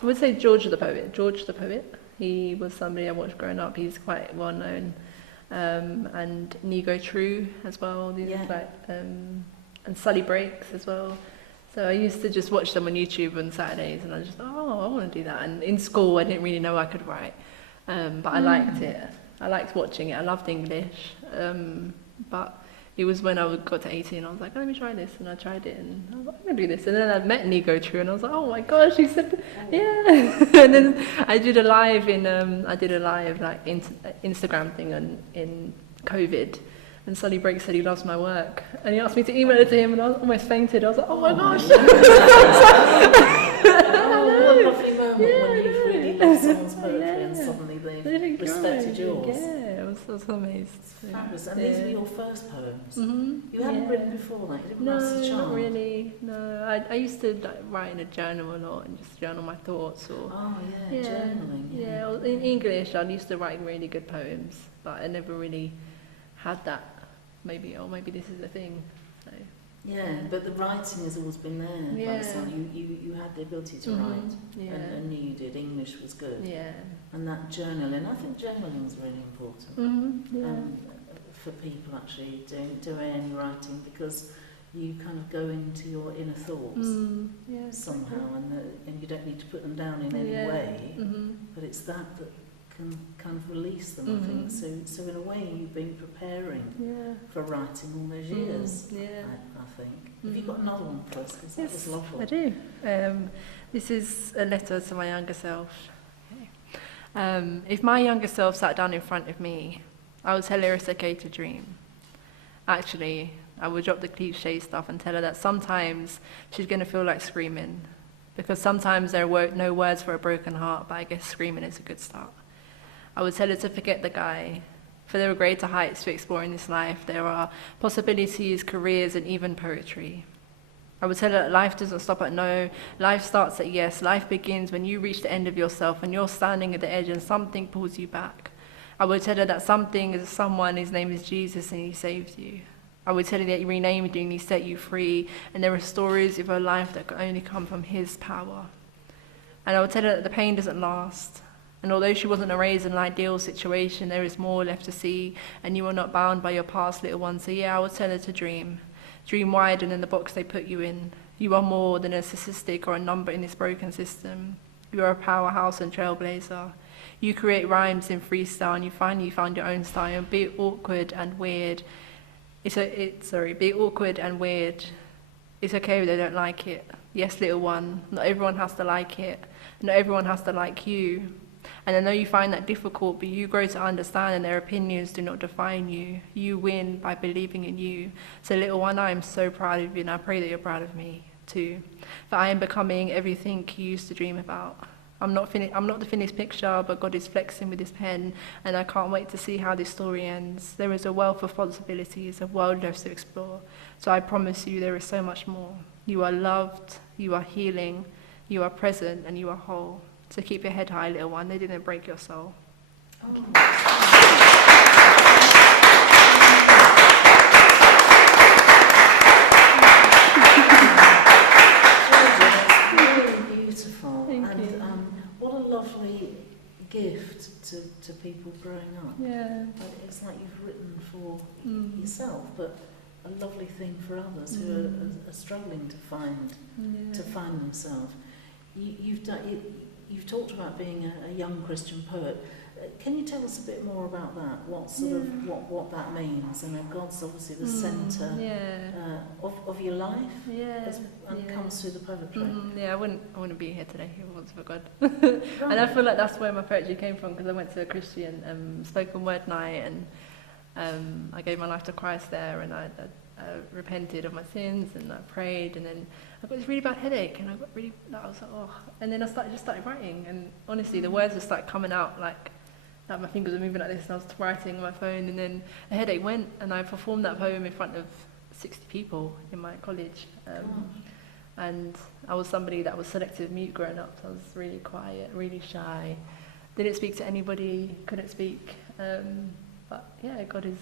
I would say George the poet. He was somebody I watched growing up. He's quite well known. And Nego True as well. These are like, and Sully Breaks as well. So I used to just watch them on YouTube on Saturdays, and I just I want to do that. And in school, I didn't really know I could write, but I liked it. I liked watching it. I loved English, but it was when I got to 18, I was like, oh, let me try this, and I tried it, and I was like, I'm gonna do this, and then I met Nico True, and I was like, oh my gosh, he said, yeah, and then I did a live like Instagram thing in COVID, and Sonny Break said he loves my work, and he asked me to email it to him, and I was almost fainted. I was like, oh my gosh. What a lovely moment when you've really loved someone's poetry and suddenly they've respected yours. Yeah, I was amazed. Fabulous. And these were your first poems? Mm-hmm. You hadn't written before that? You didn't No, write as a child? not really. No, I used to write in a journal a lot and just journal my thoughts. Or Journaling. Yeah, or in English I used to write really good poems, but I never really had that. Maybe this is a thing. So. Yeah, but the writing has always been there. Yeah. Like so you had the ability to write, and knew you did. English was good. Yeah. And that journaling, I think journaling is really important. For people actually doing any writing, because you kind of go into your inner thoughts somehow, and you don't need to put them down in any way, but it's that can kind of release them, I think. So in a way you've been preparing for writing all those years, I think. Have you got another one for us? Because that was lovely. I do. This is a letter to my younger self. Okay. If my younger self sat down in front of me, I would tell her it's okay to dream. Actually, I would drop the cliche stuff and tell her that sometimes she's going to feel like screaming, because sometimes there are no words for a broken heart, but I guess screaming is a good start. I would tell her to forget the guy, for there are greater heights to explore in this life. There are possibilities, careers, and even poetry. I would tell her that life doesn't stop at no, life starts at yes. Life begins when you reach the end of yourself and you're standing at the edge and something pulls you back. I would tell her that something is someone, his name is Jesus, and he saved you. I would tell her that he renamed you and he set you free, and there are stories of your life that can only come from his power. And I would tell her that the pain doesn't last. And although she wasn't raised in an ideal situation, there is more left to see, and you are not bound by your past, little one. So yeah, I would tell her to dream. Dream wider than the box they put you in. You are more than a statistic or a number in this broken system. You are a powerhouse and trailblazer. You create rhymes in freestyle, and you finally found your own style. Be it awkward and weird. Be it awkward and weird. It's okay if they don't like it. Yes, little one, not everyone has to like it. Not everyone has to like you. And I know you find that difficult, but you grow to understand, and their opinions do not define you. You win by believing in you. So little one, I am so proud of you, and I pray that you're proud of me too. That I am becoming everything you used to dream about. I'm not the finished picture, but God is flexing with his pen, and I can't wait to see how this story ends. There is a wealth of possibilities, a world left to explore. So I promise you there is so much more. You are loved, you are healing, you are present, and you are whole. So keep your head high, little one. They didn't break your soul. Really beautiful. Thank you. What a lovely gift to people growing up. Yeah. It's like you've written for yourself, but a lovely thing for others who are struggling to find themselves. You've talked about being a young Christian poet. Can you tell us a bit more about that? What sort of what that means? And God's obviously the centre of your life, and comes through the poetry. Yeah, I wouldn't be here today if it wasn't for God. And I feel like that's where my poetry came from, because I went to a Christian spoken word night, and I gave my life to Christ there, and I repented of my sins, and I prayed, and then I got this really bad headache, and I was like, oh, and then I started writing, and honestly, the words just started coming out like my fingers were moving like this, and I was writing on my phone, and then a headache went, and I performed that poem in front of 60 people in my college, and I was somebody that was selective mute growing up, so I was really quiet, really shy, didn't speak to anybody, couldn't speak, but yeah, God has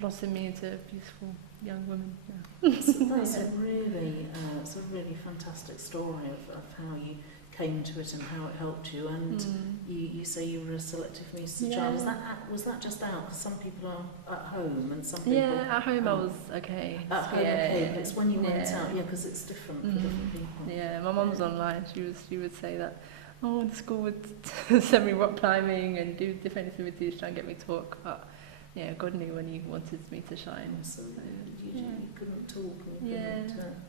blossomed me into a beautiful young woman. That's a really fantastic story of how you came to it and how it helped you. And you say you were a selective music child. Was that just out? Because some people are at home, and some people. Yeah, at home I was okay. At home, okay. But it's when you went out, because it's different for different people. Yeah, my mum was online. She would say that, the school would send me rock climbing and do different activities, try and get me to talk. But yeah, God knew when He wanted me to shine. Absolutely. So, You couldn't talk, or Yeah.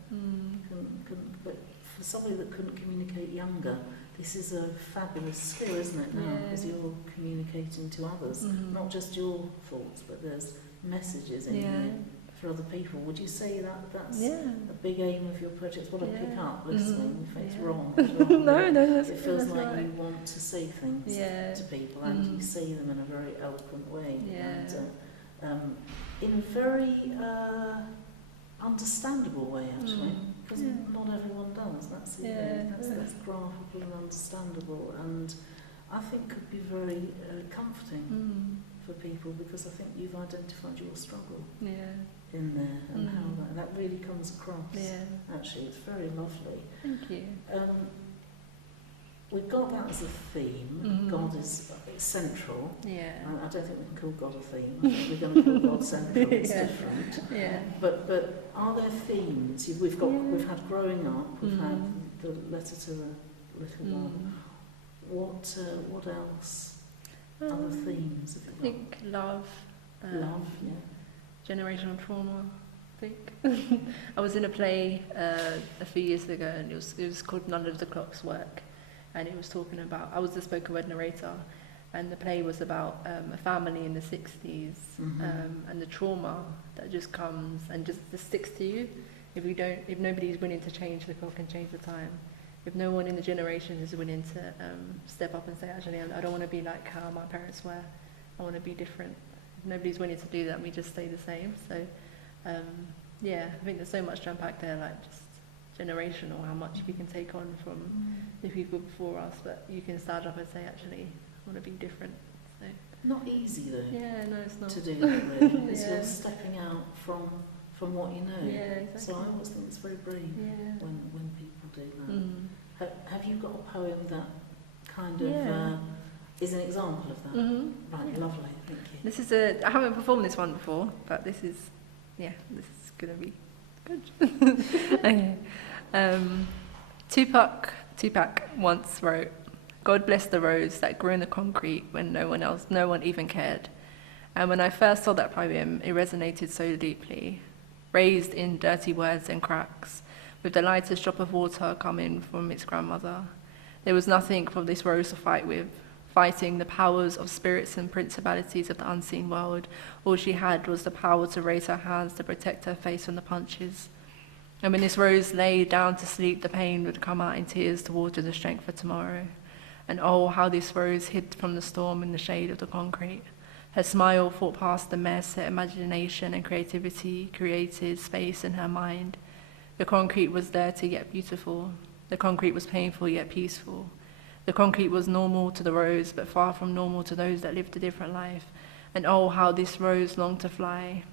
couldn't, but for somebody that couldn't communicate younger, this is a fabulous skill, isn't it, now? Yeah. Because you're communicating to others, not just your thoughts, but there's messages in here for other people. Would you say that that's a big aim of your project? What I pick up listening, if it's wrong, it's wrong. No, that's it feels that's like right. you want to say things to people, and you say them in a very eloquent way, and in a very understandable way, actually, because not everyone does. That's it. That's graphable and understandable, and I think could be very comforting for people, because I think you've identified your struggle in there, and how that really comes across. Actually, it's very lovely. Thank you. We've got that as a theme. God is central. I don't think we can call God a theme. I think we're going to call God central. It's different. But are there themes? We've had growing up. We've had the letter to the little one. What else? Other themes have you got? I think love. Love, Generational trauma, I think. I was in a play a few years ago, and it was called None of the Clocks Work, and it was talking about, I was the spoken word narrator, and the play was about a family in the 60s, and the trauma that just comes and just sticks to you if nobody's willing to change the clock and change the time. If no one in the generation is willing to step up and say, actually, I don't want to be like how my parents were, I want to be different. If nobody's willing to do that, we just stay the same. So, I think there's so much jam-packed there, like just generational, how much we can take on from the people before us, but you can start up and say, actually, I want to be different. So. Not easy, though. Yeah, no, it's not. To do that, really, because you're stepping out from what you know. Yeah, exactly. So I always think it's very brave when people do that. Have you got a poem that kind of is an example of that? Right, lovely, thank you. This is I haven't performed this one before, but this is going to be good. Okay. Tupac once wrote, "God bless the rose that grew in the concrete when no one even cared." And when I first saw that poem, it resonated so deeply. Raised in dirty words and cracks, with the lightest drop of water coming from its grandmother. There was nothing for this rose to fight with, fighting the powers of spirits and principalities of the unseen world. All she had was the power to raise her hands to protect her face from the punches. And when this rose lay down to sleep, the pain would come out in tears to water the strength for tomorrow. And oh, how this rose hid from the storm in the shade of the concrete. Her smile fought past the mess, her imagination and creativity created space in her mind. The concrete was dirty yet beautiful. The concrete was painful yet peaceful. The concrete was normal to the rose, but far from normal to those that lived a different life. And oh, how this rose longed to fly.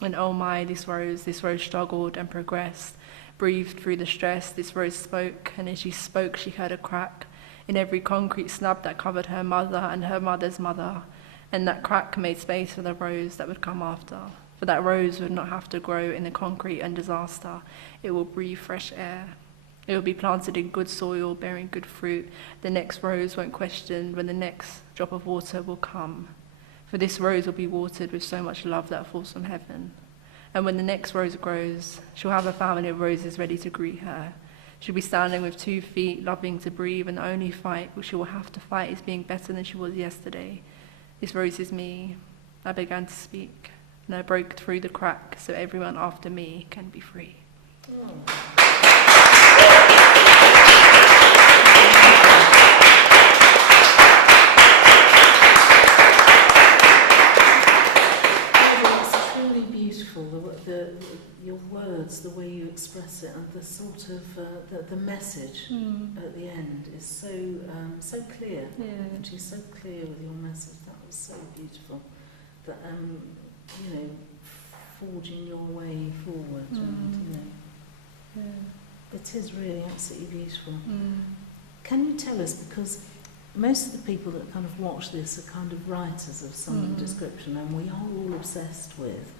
And oh my, this rose struggled and progressed. Breathed through the stress, this rose spoke, and as she spoke, she heard a crack in every concrete slab that covered her mother and her mother's mother. And that crack made space for the rose that would come after. For that rose would not have to grow in the concrete and disaster. It will breathe fresh air. It will be planted in good soil, bearing good fruit. The next rose won't question when the next drop of water will come. For this rose will be watered with so much love that falls from heaven. And when the next rose grows, she'll have a family of roses ready to greet her. She'll be standing with 2 feet, loving to breathe, and the only fight which she will have to fight is being better than she was yesterday. This rose is me. I began to speak, and I broke through the crack so everyone after me can be free. It's truly beautiful, your words, the way you express it, and the sort of the message at the end is so clear. Actually, so clear with your message. That was so beautiful. That forging your way forward, and it is really absolutely beautiful. Can you tell us, because most of the people that kind of watch this are kind of writers of some description, and we are all obsessed with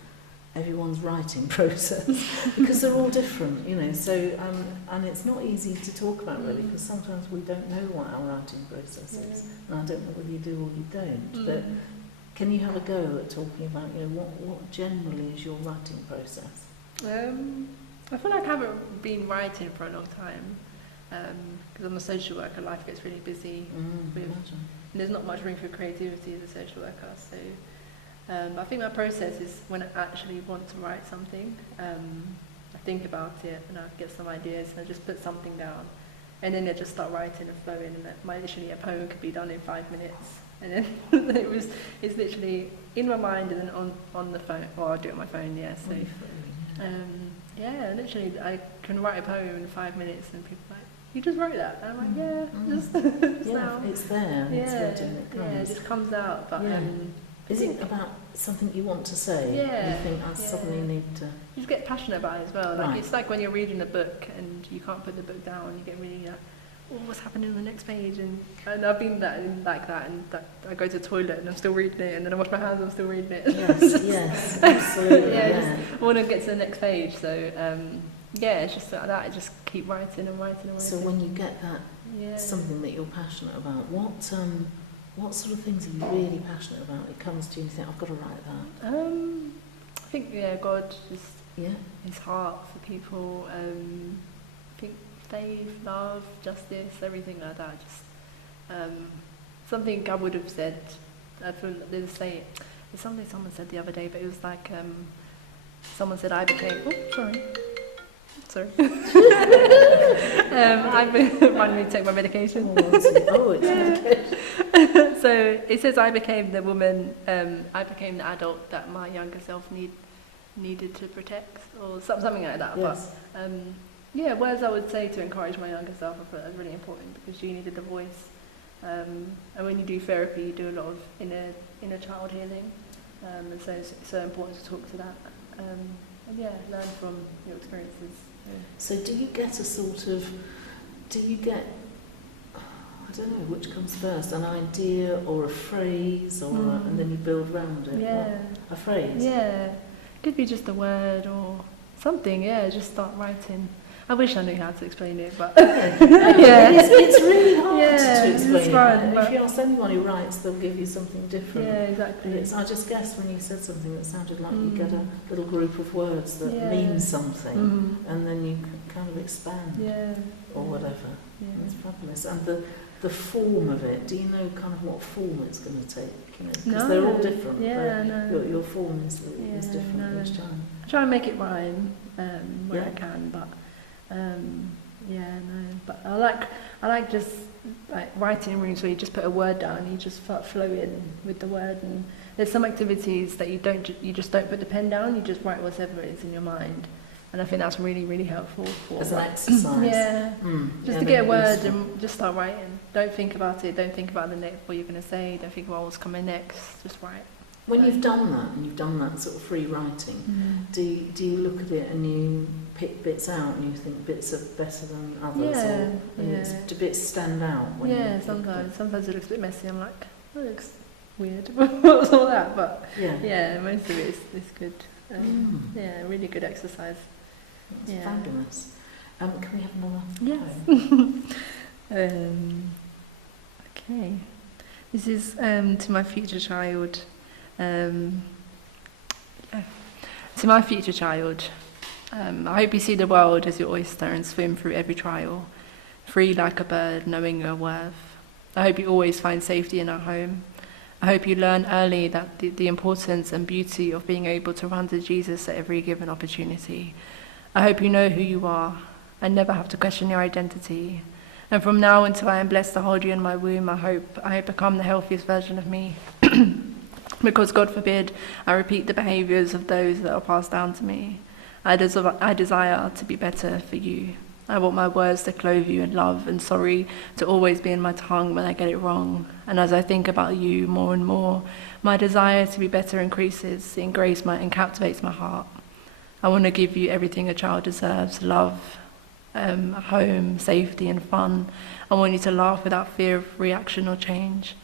everyone's writing process because they're all different, so and it's not easy to talk about really, because sometimes we don't know what our writing process is, and I don't know whether you do or you don't, but Can you have a go at talking about, what generally is your writing process? I feel like I haven't been writing for a long time because I'm a social worker. Life gets really busy. Imagine. There's not much room for creativity as a social worker. So I think my process is when I actually want to write something. I think about it and I get some ideas and I just put something down, and then I just start writing and flowing. And literally a poem could be done in 5 minutes, and then it's literally in my mind and then on the phone. Well, I'll do it on my phone. Yeah. So. Literally, I can write a poem in 5 minutes, and people are like, "You just wrote that?" And I'm like, just now. It's there. It's ready and it comes. It just comes out. But is it about something you want to say? Yeah. You think I suddenly need to. You just get passionate about it as well. Right. It's like when you're reading a book and you can't put the book down. You get really like, what's happening on the next page? And I've been like that, and I go to the toilet and I'm still reading it, and then I wash my hands and I'm still reading it. Yes, absolutely. I want to get to the next page. So it's just like that. I just keep writing and writing and writing. So when you get that something that you're passionate about, what sort of things are you really passionate about? It comes to you and you think, I've got to write that. I think God, just His heart for people. I think faith, love, justice, everything like that. Just something I would have said. I feel there's something someone said the other day, but it was like someone said I became. Oh, sorry. I reminded me to take my medication. It's medication. So it says I became the woman. I became the adult that my younger self needed to protect, or something like that. Yes. But words I would say to encourage my younger self, I thought that was really important because she needed a voice. And when you do therapy, you do a lot of inner child healing, and so it's so important to talk to that. Learn from your experiences. So do you get I don't know which comes first, an idea or a phrase, or and then you build around it? Yeah. A phrase? Yeah. Could be just a word or something, just start writing. I wish I knew how to explain it, but it's really hard to explain it's fun, it. If you ask anyone who writes, they'll give you something different. Yeah, exactly. I just guessed when you said something that sounded like you get a little group of words that mean something, and then you kind of expand or whatever. Yeah. It's fabulous. And the form of it, do you know kind of what form it's going to take? Because they're all different. Your form is different each time. I try and make it rhyme where I can, but but I like just like writing in rooms where you just put a word down and you just start flowing with the word. And there's some activities that you just don't put the pen down, you just write whatever is in your mind. And I think that's really, really helpful as an exercise. Just to get a word and just start writing. Don't think about it. Don't think about what you're going to say. Don't think about what's coming next. Just write. When you've done that, and you've done that sort of free writing, do you look at it and you pick bits out and you think bits are better than others? Do bits stand out? Sometimes it looks a bit messy. I'm like, that looks weird. What's all that? But most of it is good. Really good exercise. That's fabulous. Can we have another poem? Okay. This is to my future child. To my future child, I hope you see the world as your oyster and swim through every trial, free like a bird, knowing your worth. I hope you always find safety in our home. I hope you learn early that the importance and beauty of being able to run to Jesus at every given opportunity. I hope you know who you are and never have to question your identity. And from now until I am blessed to hold you in my womb, I hope become the healthiest version of me. Because God forbid I repeat the behaviours of those that are passed down to me. I desire to be better for you. I want my words to clothe you in love and sorry to always be in my tongue when I get it wrong. And as I think about you more and more, my desire to be better increases, and captivates my heart. I want to give you everything a child deserves: love, a home, safety and fun. I want you to laugh without fear of reaction or change.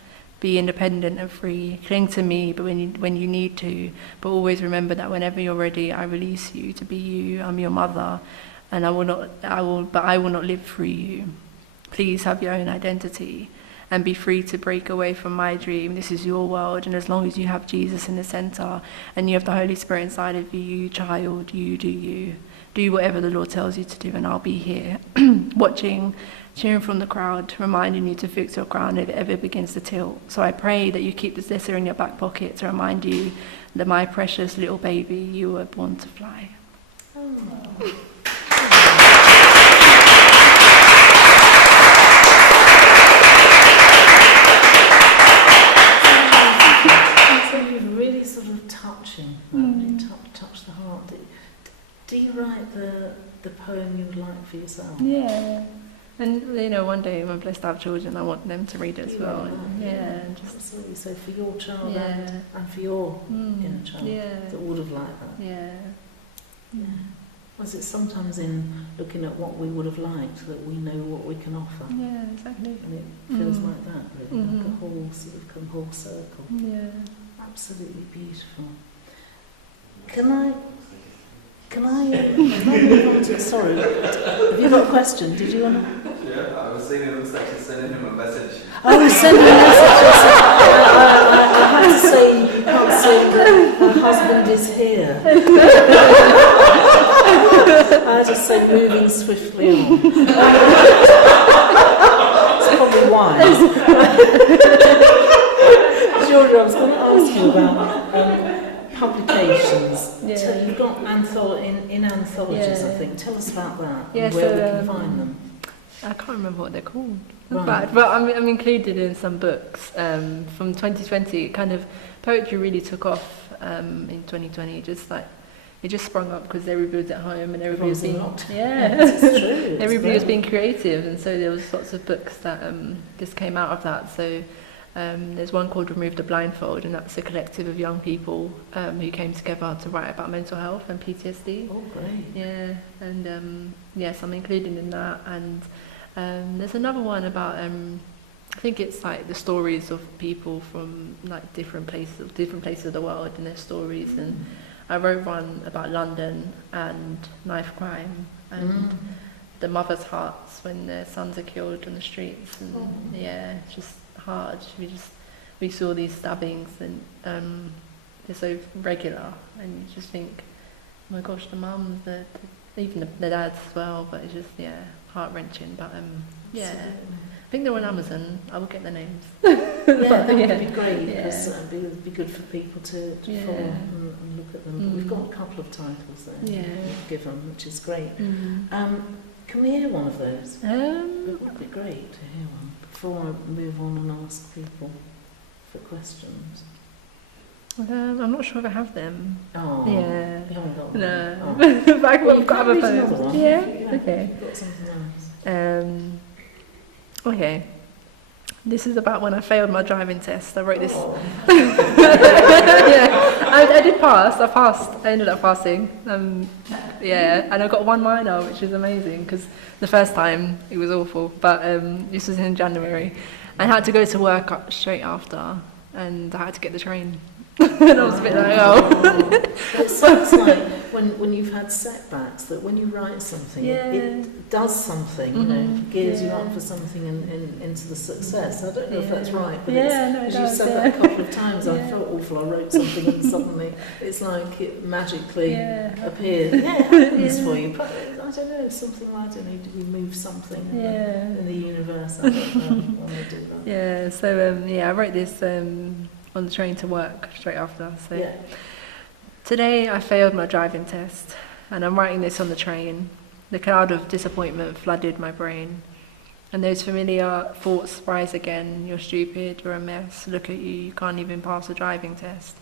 Be independent and free. Cling to me, but when you need to. But always remember that whenever you're ready, I release you to be you. I'm your mother, and I will not live through you. Please have your own identity and be free to break away from my dream. This is your world, and as long as you have Jesus in the center and you have the Holy Spirit inside of you, child, you do you. Do whatever the Lord tells you to do, and I'll be here, watching, cheering from the crowd, reminding you to fix your crown if it ever begins to tilt. So I pray that you keep this letter in your back pocket to remind you that, my precious little baby, you were born to fly. Really sort of touching, really touch the heart. Do you write the poem you would like for yourself? Yeah. And one day when I'm blessed to have children, I want them to read it as well. Absolutely. So for your child Yeah. and for your inner child Yeah. that would have liked that. Yeah. Was it sometimes in looking at what we would have liked that we know what we can offer? Yeah, exactly. And it feels like that, really, like a whole sort of come whole circle. Yeah. Absolutely beautiful. Can I move on to, sorry, have you got a question? Did you want to? Yeah, I was saying it looks like she's sending him a message. Oh, he's sending a message. I have to say, you can't say that her husband is here. I just say moving swiftly on. It's probably wise. Georgia, I was going to ask you about publications. Yeah. So you've got in anthologies, Yeah. I think. Tell us about that, Yeah, and where so, we can find them. I can't remember what they're called. Right. But I'm included in some books from 2020. Kind of poetry really took off in 2020. It just sprung up because everybody was at home and everybody was being It's true. everybody was being creative, and so there was lots of books that just came out of that. So there's one called Remove the Blindfold, and that's a collective of young people who came together to write about mental health and PTSD. Oh, great. Yeah, and yes, I'm included in that. And there's another one about I think it's like the stories of people from like different places of the world and their stories. And I wrote one about London and knife crime and the mothers' hearts when their sons are killed on the streets. And yeah, it's just hard. We saw these stabbings, and they're so regular, and you just think, oh my gosh, the mums, even the dads as well. But it's just heart wrenching. But I think they're on Amazon. I will get their names. That would be great, because it'd be good for people to follow and look at them. But we've got a couple of titles there to give them, which is great. Can we hear one of those? It would be great to hear one before I move on and ask people for questions. I'm not sure if I have them. Oh, Yeah. you haven't got one? No. Oh. But I've got other Read another poems. one. Yeah. You've Okay. got something else. Okay. This is about when I failed my driving test. I wrote this. Oh. I did pass. I ended up passing. And I got 1 minor, which is amazing because the first time it was awful. But this was in January. I had to go to work straight after, and I had to get the train. And I was a bit like, It sounds like when you've had setbacks, that when you write something, it does something, gears you up for something and into the success. I don't know if that's right, but as you said that a couple of times, I felt awful. I wrote something and suddenly it's like it magically appeared. Yeah, it happens for you. But I don't know, something, I don't know, did we move something in the universe? I don't know when they do that. Yeah, so I wrote this on the train to work straight after. So today I failed my driving test, and I'm writing this on the train. The cloud of disappointment flooded my brain, and those familiar thoughts rise again. You're stupid, you're a mess, look at you, you can't even pass a driving test.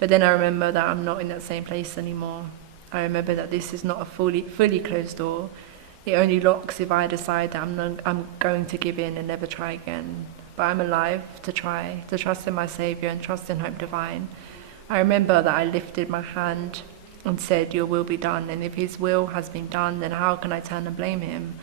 But then I remember that I'm not in that same place anymore. I remember that this is not a fully closed door. It only locks if I decide that I'm going to give in and never try again. But I'm alive to try, to trust in my Saviour and trust in hope divine. I remember that I lifted my hand and said, your will be done, and if his will has been done, then how can I turn and blame him?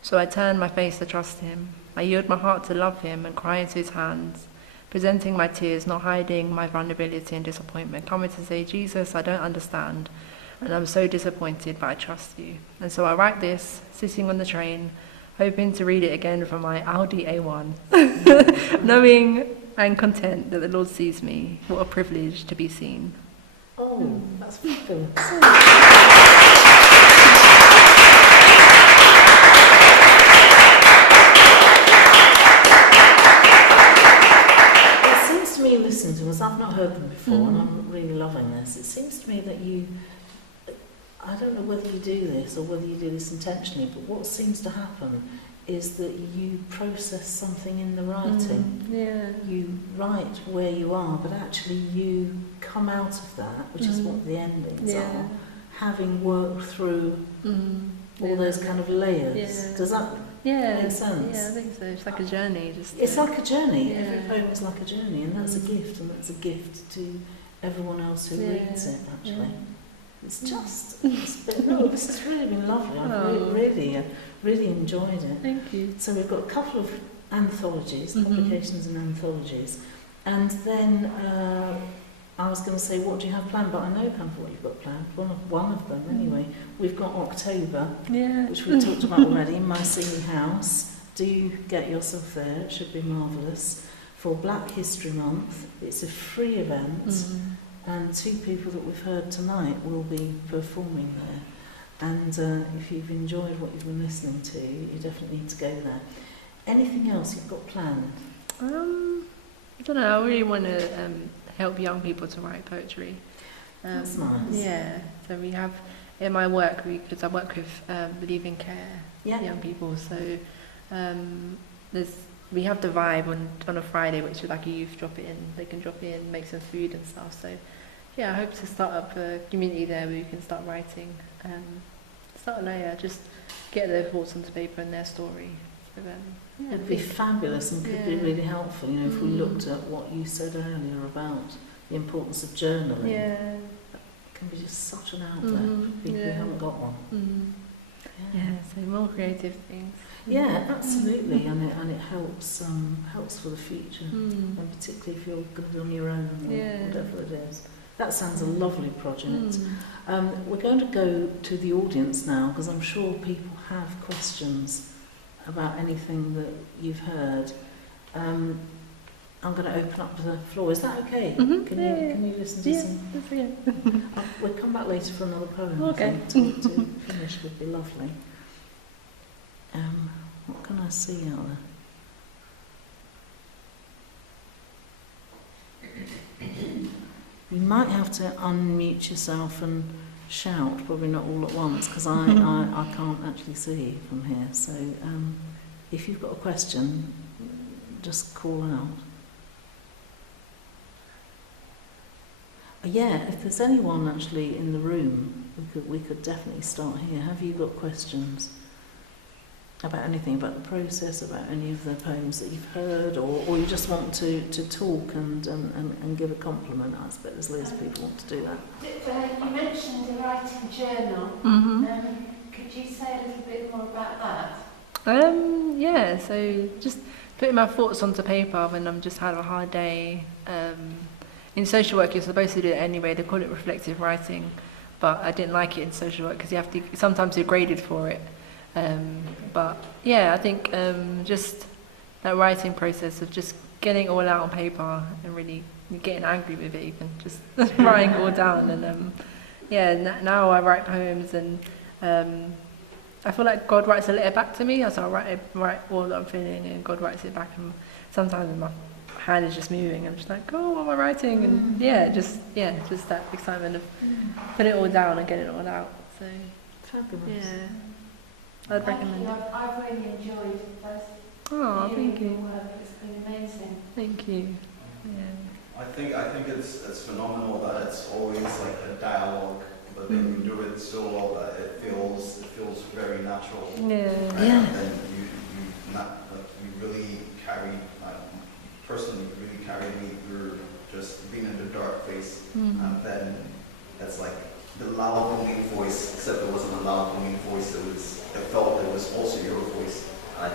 So I turn my face to trust him. I yield my heart to love him and cry into his hands, presenting my tears, not hiding my vulnerability and disappointment, coming to say, Jesus, I don't understand, and I'm so disappointed, but I trust you. And so I write this, sitting on the train, hoping to read it again from my Audi A1, knowing and content that the Lord sees me. What a privilege to be seen. Oh, that's fabulous. It seems to me, listening to us, I've not heard them before, and I'm really loving this. It seems to me that you, I don't know whether you do this or whether you do this intentionally, but what seems to happen is that you process something in the writing. Yeah. You write where you are, but actually you come out of that, which is what the endings are, having worked through all those kind of layers. Yeah. Does that make sense? Yeah, I think so. It's like a journey. It's like a journey. Yeah. Every poem is like a journey, and that's a gift, and that's a gift to everyone else who reads it, actually. It's just, this has really been lovely. I've really enjoyed it. Thank you. So we've got a couple of anthologies, publications and anthologies. And then I was going to say, what do you have planned? But I know kind of what you've got planned. One of them, anyway. We've got October, which we talked about already, Mycenae House. Do get yourself there. It should be marvellous. For Black History Month, it's a free event. And 2 people that we've heard tonight will be performing there. And if you've enjoyed what you've been listening to, you definitely need to go there. Anything else you've got planned? I don't know. I really want to help young people to write poetry. That's nice. Yeah. So we have in my work, because I work with Leaving Care young people. So we have the vibe on a Friday, which is like a youth drop it in. They can drop it in, make some food and stuff. So yeah, I hope to start up a community there where you can start writing, start a layer, just get their thoughts onto paper and their story. So, it'd be fabulous and could be really helpful, you know, if we looked at what you said earlier about the importance of journaling. That can be just such an outlet for people who haven't got one. So more creative things. Yeah, absolutely, and it helps for the future, and particularly if you're going to be on your own or whatever it is. That sounds a lovely project. We're going to go to the audience now, because I'm sure people have questions about anything that you've heard. I'm going to open up the floor. Is that okay? Can you listen to some? That's okay. We'll come back later for another poem. Okay. I think, to finish would be lovely. What can I see out there? You might have to unmute yourself and shout, probably not all at once, because I can't actually see from here. So if you've got a question, just call out. If there's anyone actually in the room, we could definitely start here. Have you got questions about anything, about the process, about any of the poems that you've heard, or you just want to talk and give a compliment? I expect there's loads of people want to do that. You mentioned a writing journal. Could you say a little bit more about that? So just putting my thoughts onto paper when I'm just had a hard day. In social work, you're supposed to do it anyway. They call it reflective writing, but I didn't like it in social work because sometimes you're graded for it. But yeah, I think just that writing process of just getting it all out on paper and really getting angry with it, even just writing it all down. And now I write poems, and I feel like God writes a letter back to me. So I write all that I'm feeling, and God writes it back. And sometimes my hand is just moving. I'm just like, oh, what am I writing? And just that excitement of putting it all down and getting it all out. So Fabulous. yeah. I'd recommend it. I've really enjoyed both. Oh, thank you. Work. It's been amazing. Thank you. Yeah. I think it's phenomenal that it's always like a dialogue, but then you do it so well that it feels very natural. Yeah. Right? Yeah. And then you really carried, personally really carried me through just being in the dark place, and then it's like the loud booming voice, except it wasn't a loud booming voice. It felt it was also your voice. That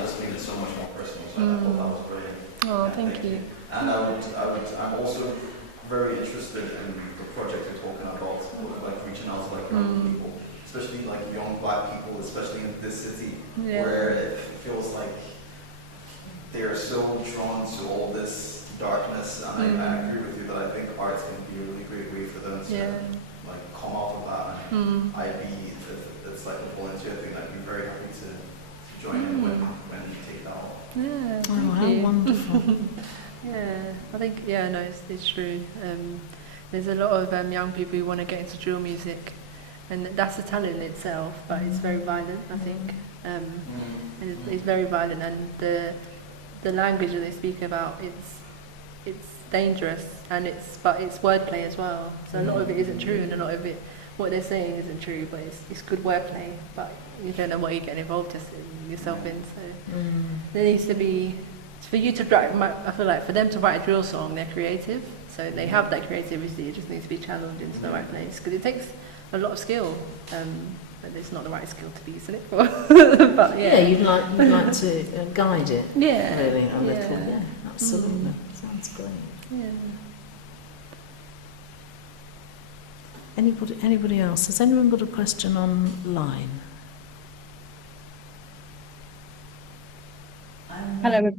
just made it so much more personal. So I thought that was brilliant. Oh, Yeah, thank you. And I'm also very interested in the project you're talking about, like reaching out to like young people. especially like young black people, especially in this city, Yeah. where it feels like they are so drawn to all this darkness. And I agree with you that I think art can be a really great way for them to like come out of that. And if it's like a volunteer thing, I'd be very happy to join in when you take that on. Yeah, Oh, thank how you. wonderful. Yeah, I think, yeah, no, it's true. There's a lot of young people who want to get into drill music, and that's a talent in itself, but it's very violent, I think. It's very violent, and the language that they speak about, it's dangerous, and it's wordplay as well. So a lot of it isn't true, and a lot of it, what they're saying isn't true, but it's good wordplay, but you don't know what you're getting involved yourself in. So there needs to be, for you to write, I feel like for them to write a drill song, they're creative, so they have that creativity. It just needs to be channeled into the right place, because it takes a lot of skill, but it's not the right skill to be using it for. But Yeah, you'd like to guide it, Yeah, really, a yeah. little. Yeah, absolutely. Sounds great. Yeah. Anybody else? Has anyone got a question online? Hello,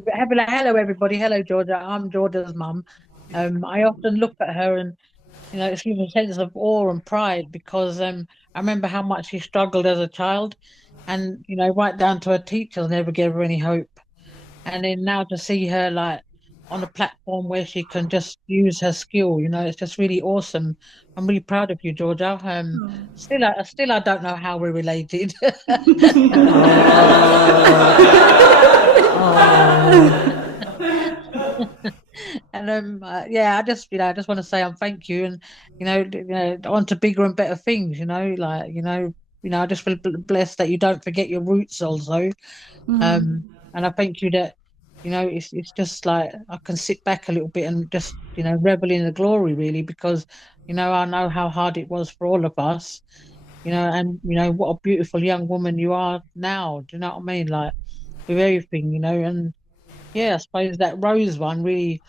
everybody. Hello, Georgia. I'm Georgia's mum. I often look at her and, it's with a sense of awe and pride because I remember how much she struggled as a child, and right down to her teachers never gave her any hope. And then now to see her like on a platform where she can just use her skill, it's just really awesome. I'm really proud of you, Georgia. Still, I don't know how we're related. And I just want to say thank you, and on to bigger and better things. I just feel blessed that you don't forget your roots also. And I thank you that it's just like I can sit back a little bit and just revel in the glory, really, because I know how hard it was for all of us. And what a beautiful young woman you are now. Do you know what I mean? Like with everything, and yeah, I suppose that Rose one really,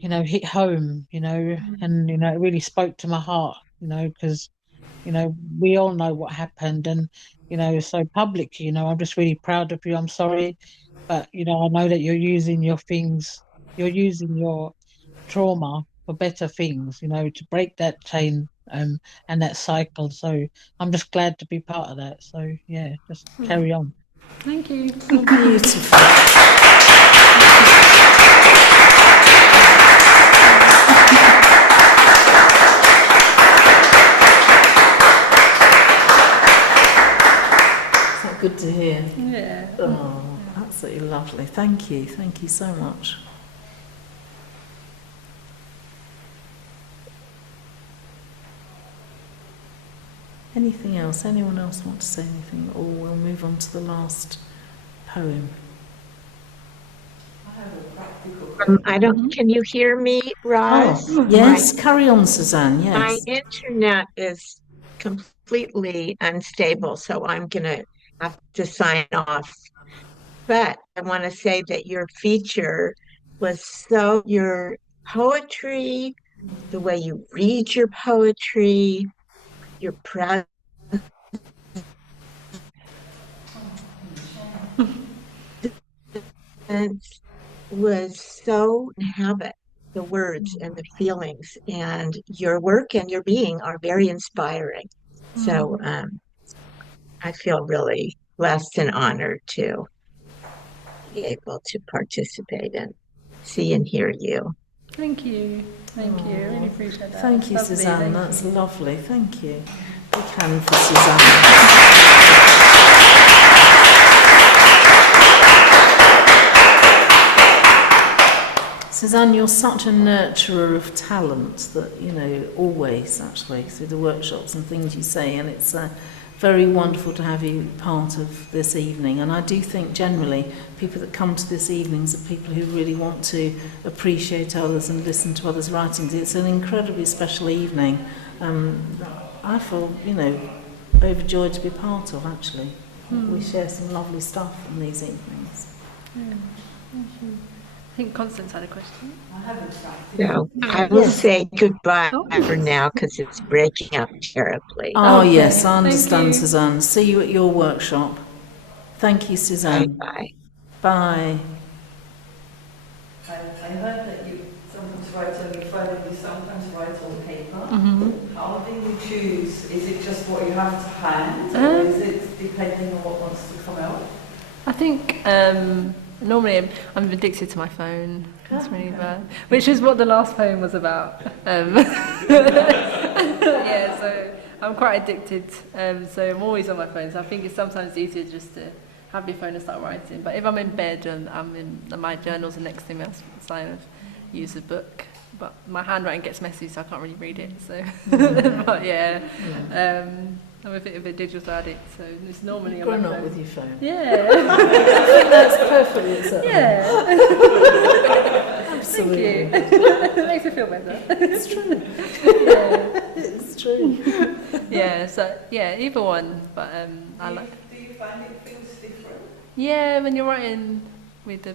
hit home, and it really spoke to my heart, because we all know what happened, and so publicly, I'm just really proud of you. I'm sorry, but I know that you're using your trauma for better things, to break that chain and that cycle. So I'm just glad to be part of that. So yeah, just carry on. Thank you. Beautiful. Is that good to hear? Yeah. Oh, absolutely lovely. Thank you so much. Anything else? Anyone else want to say anything? Or we'll move on to the last poem. Can you hear me, Roz? Oh, yes, carry on, Suzanne, yes. My internet is completely unstable, so I'm going to have to sign off. But I want to say that your feature was your poetry, the way you read your poetry, your presence was so inhabit the words and the feelings, and your work and your being are very inspiring. So I feel really blessed and honored to be able to participate and see and hear you. Thank you. Thank you. I really appreciate that. Thank you, Lovely, Suzanne. thank That's you. lovely. Thank you. Big hand for Suzanne. Suzanne, you're such a nurturer of talent that, always actually, through the workshops and things you say, and it's very wonderful to have you part of this evening. And I do think generally people that come to this evenings are people who really want to appreciate others and listen to others' writings. It's an incredibly special evening. I feel, overjoyed to be part of, actually. We share some lovely stuff on these evenings. Yeah, thank you. think Constance had a question. I haven't started. So I will Yes. say goodbye Oh. for now because it's breaking up terribly. Oh, Okay, yes, I thank understand, you. Suzanne. See you at your workshop. Thank you, Suzanne. Bye-bye. Bye. I heard that you sometimes write on your phone and you sometimes write on paper. How do you choose? Is it just what you have to hand, or is it depending on what wants to come out? I think normally I'm addicted to my phone. That's really bad. Which is what the last poem was about. Yeah, so I'm quite addicted. So I'm always on my phone. So I think it's sometimes easier just to have your phone and start writing. But if I'm in bed and I'm in my journals the next thing else, so I use a book. But my handwriting gets messy, so I can't really read it. So, but yeah. I'm a bit of a digital addict, so it's normally on my Grown up phone. with your phone. Yeah. I think that's perfectly acceptable. Yeah. Absolutely. Thank you. It makes me feel better. It's true. Yeah. It's true. Yeah, so yeah, either one, but I like. Do you find it feels different? Yeah, when you're writing with a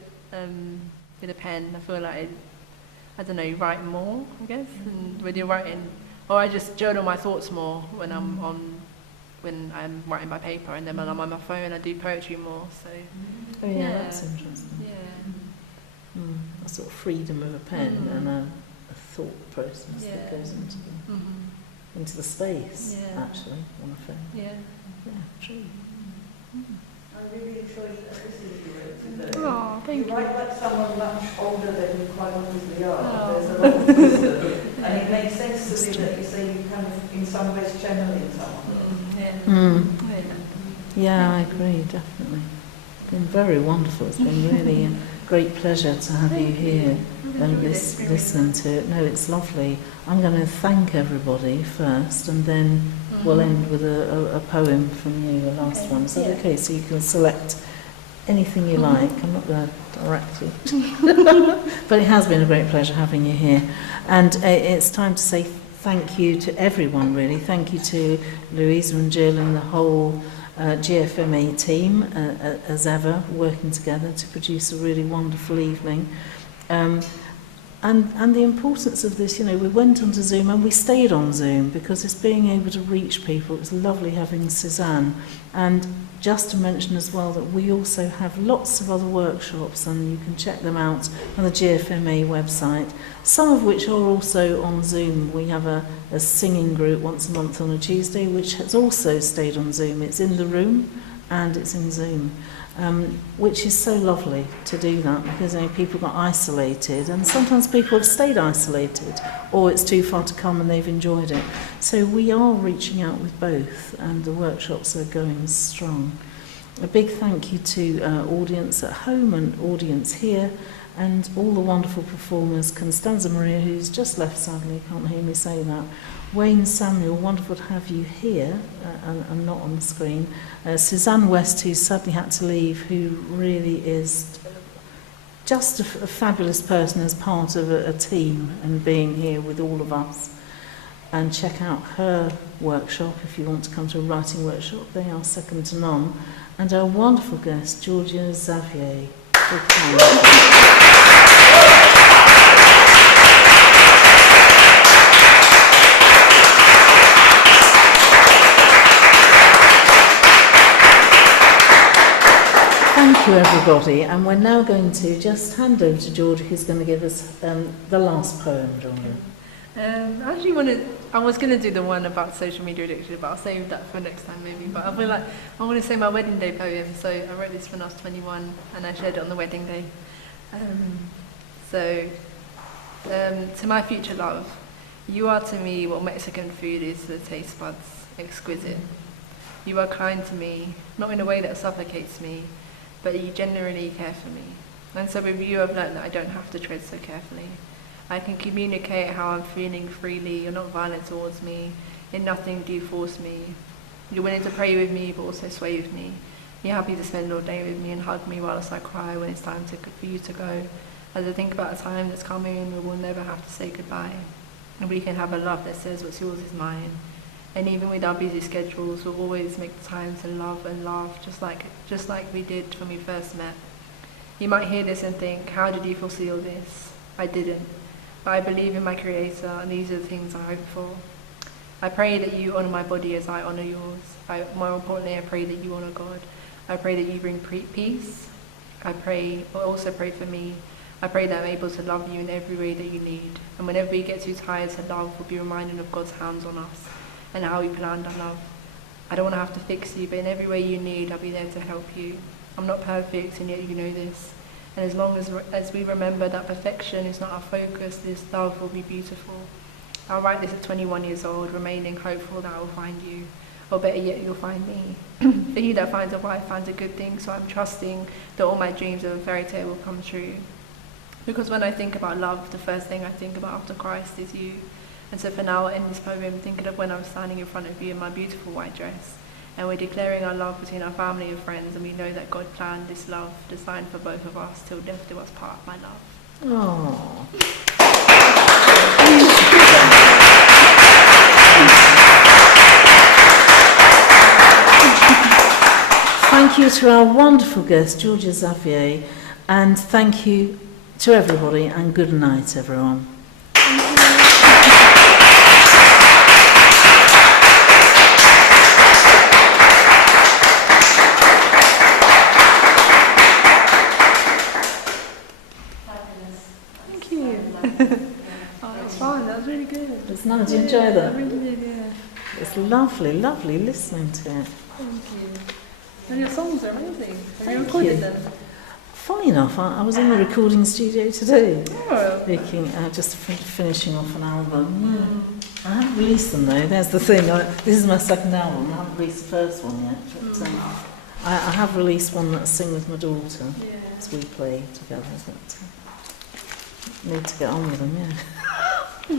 pen, I feel like I don't know, you write more, I guess. And when you're writing, or I just journal my thoughts more when I'm writing by paper, and then when I'm on my phone, I do poetry more. So Oh yeah, Yeah. that's interesting. yeah, A sort of freedom of a pen and a thought process that Yeah. goes mm-hmm. into the space, Yeah. actually, on a phone. yeah. Yeah, true. I really enjoyed listening to it today. Oh, thank You you. write like someone much older than you quite obviously are. Oh. There's a lot of wisdom. And it makes sense to me that you say you kind of, in some ways, channeling someone. Yeah. Mm. Yeah. Yeah, I agree, definitely. It's been very wonderful. It's been really a great pleasure to have you here and listen to it. No, it's lovely. I'm going to thank everybody first, and then we'll end with a poem from you, the last one. Is that okay? So you can select anything you like. I'm not going to direct you. But it has been a great pleasure having you here. And it's time to say thank you to everyone, really. Thank you to Louisa and Jill and the whole GFMA team, as ever, working together to produce a really wonderful evening. And the importance of this, you know, we went onto Zoom and we stayed on Zoom because it's being able to reach people. It's lovely having Suzanne. And just to mention as well that we also have lots of other workshops, and you can check them out on the GFMA website, some of which are also on Zoom. We have a singing group once a month on a Tuesday, which has also stayed on Zoom. It's in the room and it's in Zoom. Which is so lovely to do that, because people got isolated, and sometimes people have stayed isolated, or it's too far to come and they've enjoyed it. So we are reaching out with both, and the workshops are going strong. A big thank you to audience at home and audience here, and all the wonderful performers. Constanza Maria, who's just left sadly, can't hear me say that. Wayne Samuel, wonderful to have you here and not on the screen. Suzanne West, who sadly had to leave, who really is just a fabulous person as part of a team and being here with all of us. And check out her workshop if you want to come to a writing workshop. They are second to none. And our wonderful guest, Georgia Xavier. Thank you, everybody, and we're now going to just hand over to Georgia, who's going to give us the last poem, Georgia. I was going to do the one about social media addiction, but I'll save that for next time maybe. But I feel like I want to say my wedding day poem. So I wrote this when I was 21 and I shared it on the wedding day. To my future love, you are to me what Mexican food is to the taste buds, exquisite. You are kind to me, not in a way that suffocates me, but you genuinely care for me. And so with you, I've learned that I don't have to tread so carefully. I can communicate how I'm feeling freely. You're not violent towards me. In nothing do you force me. You're willing to pray with me, but also sway with me. You're happy to spend all day with me and hug me whilst I cry when it's time for you to go. As I think about a time that's coming, we will never have to say goodbye. And we can have a love that says what's yours is mine. And even with our busy schedules, we'll always make the time to love and laugh, just like we did when we first met. You might hear this and think, how did you foresee all this? I didn't. But I believe in my Creator, and these are the things I hope for. I pray that you honour my body as I honour yours. More importantly, I pray that you honour God. I pray that you bring peace. I also pray for me. I pray that I'm able to love you in every way that you need. And whenever we get too tired to love, we'll be reminded of God's hands on us and how he planned our love. I don't want to have to fix you, but in every way you need, I'll be there to help you. I'm not perfect, and yet you know this. And as long as we remember that perfection is not our focus, this love will be beautiful. I'll write this at 21 years old, remaining hopeful that I will find you. Or better yet, you'll find me. For he that finds a wife finds a good thing, so I'm trusting that all my dreams of a fairy tale will come true. Because when I think about love, the first thing I think about after Christ is you. And so for now, I'll end this poem thinking of when I'm standing in front of you in my beautiful white dress. And we're declaring our love between our family and friends, and we know that God planned this love, designed for both of us, till death do us part, my love. Oh. Thank you to our wonderful guest, Georgia Xavier, and thank you to everybody, and good night, everyone. Thank you. Oh, that was fun. That was really good. It was nice. Did you enjoy that? I really did, yeah. It's lovely, lovely listening to it. Thank you. And your songs are amazing. Have you Thank recorded you. them? Funny enough, I was in the recording studio today, Oh. making just finishing off an album. Yeah. I haven't released them though. There's the thing. This is my second album. I haven't released the first one yet. But, I have released one that I sing with my daughter as we play together. But need to get on with them. Yeah.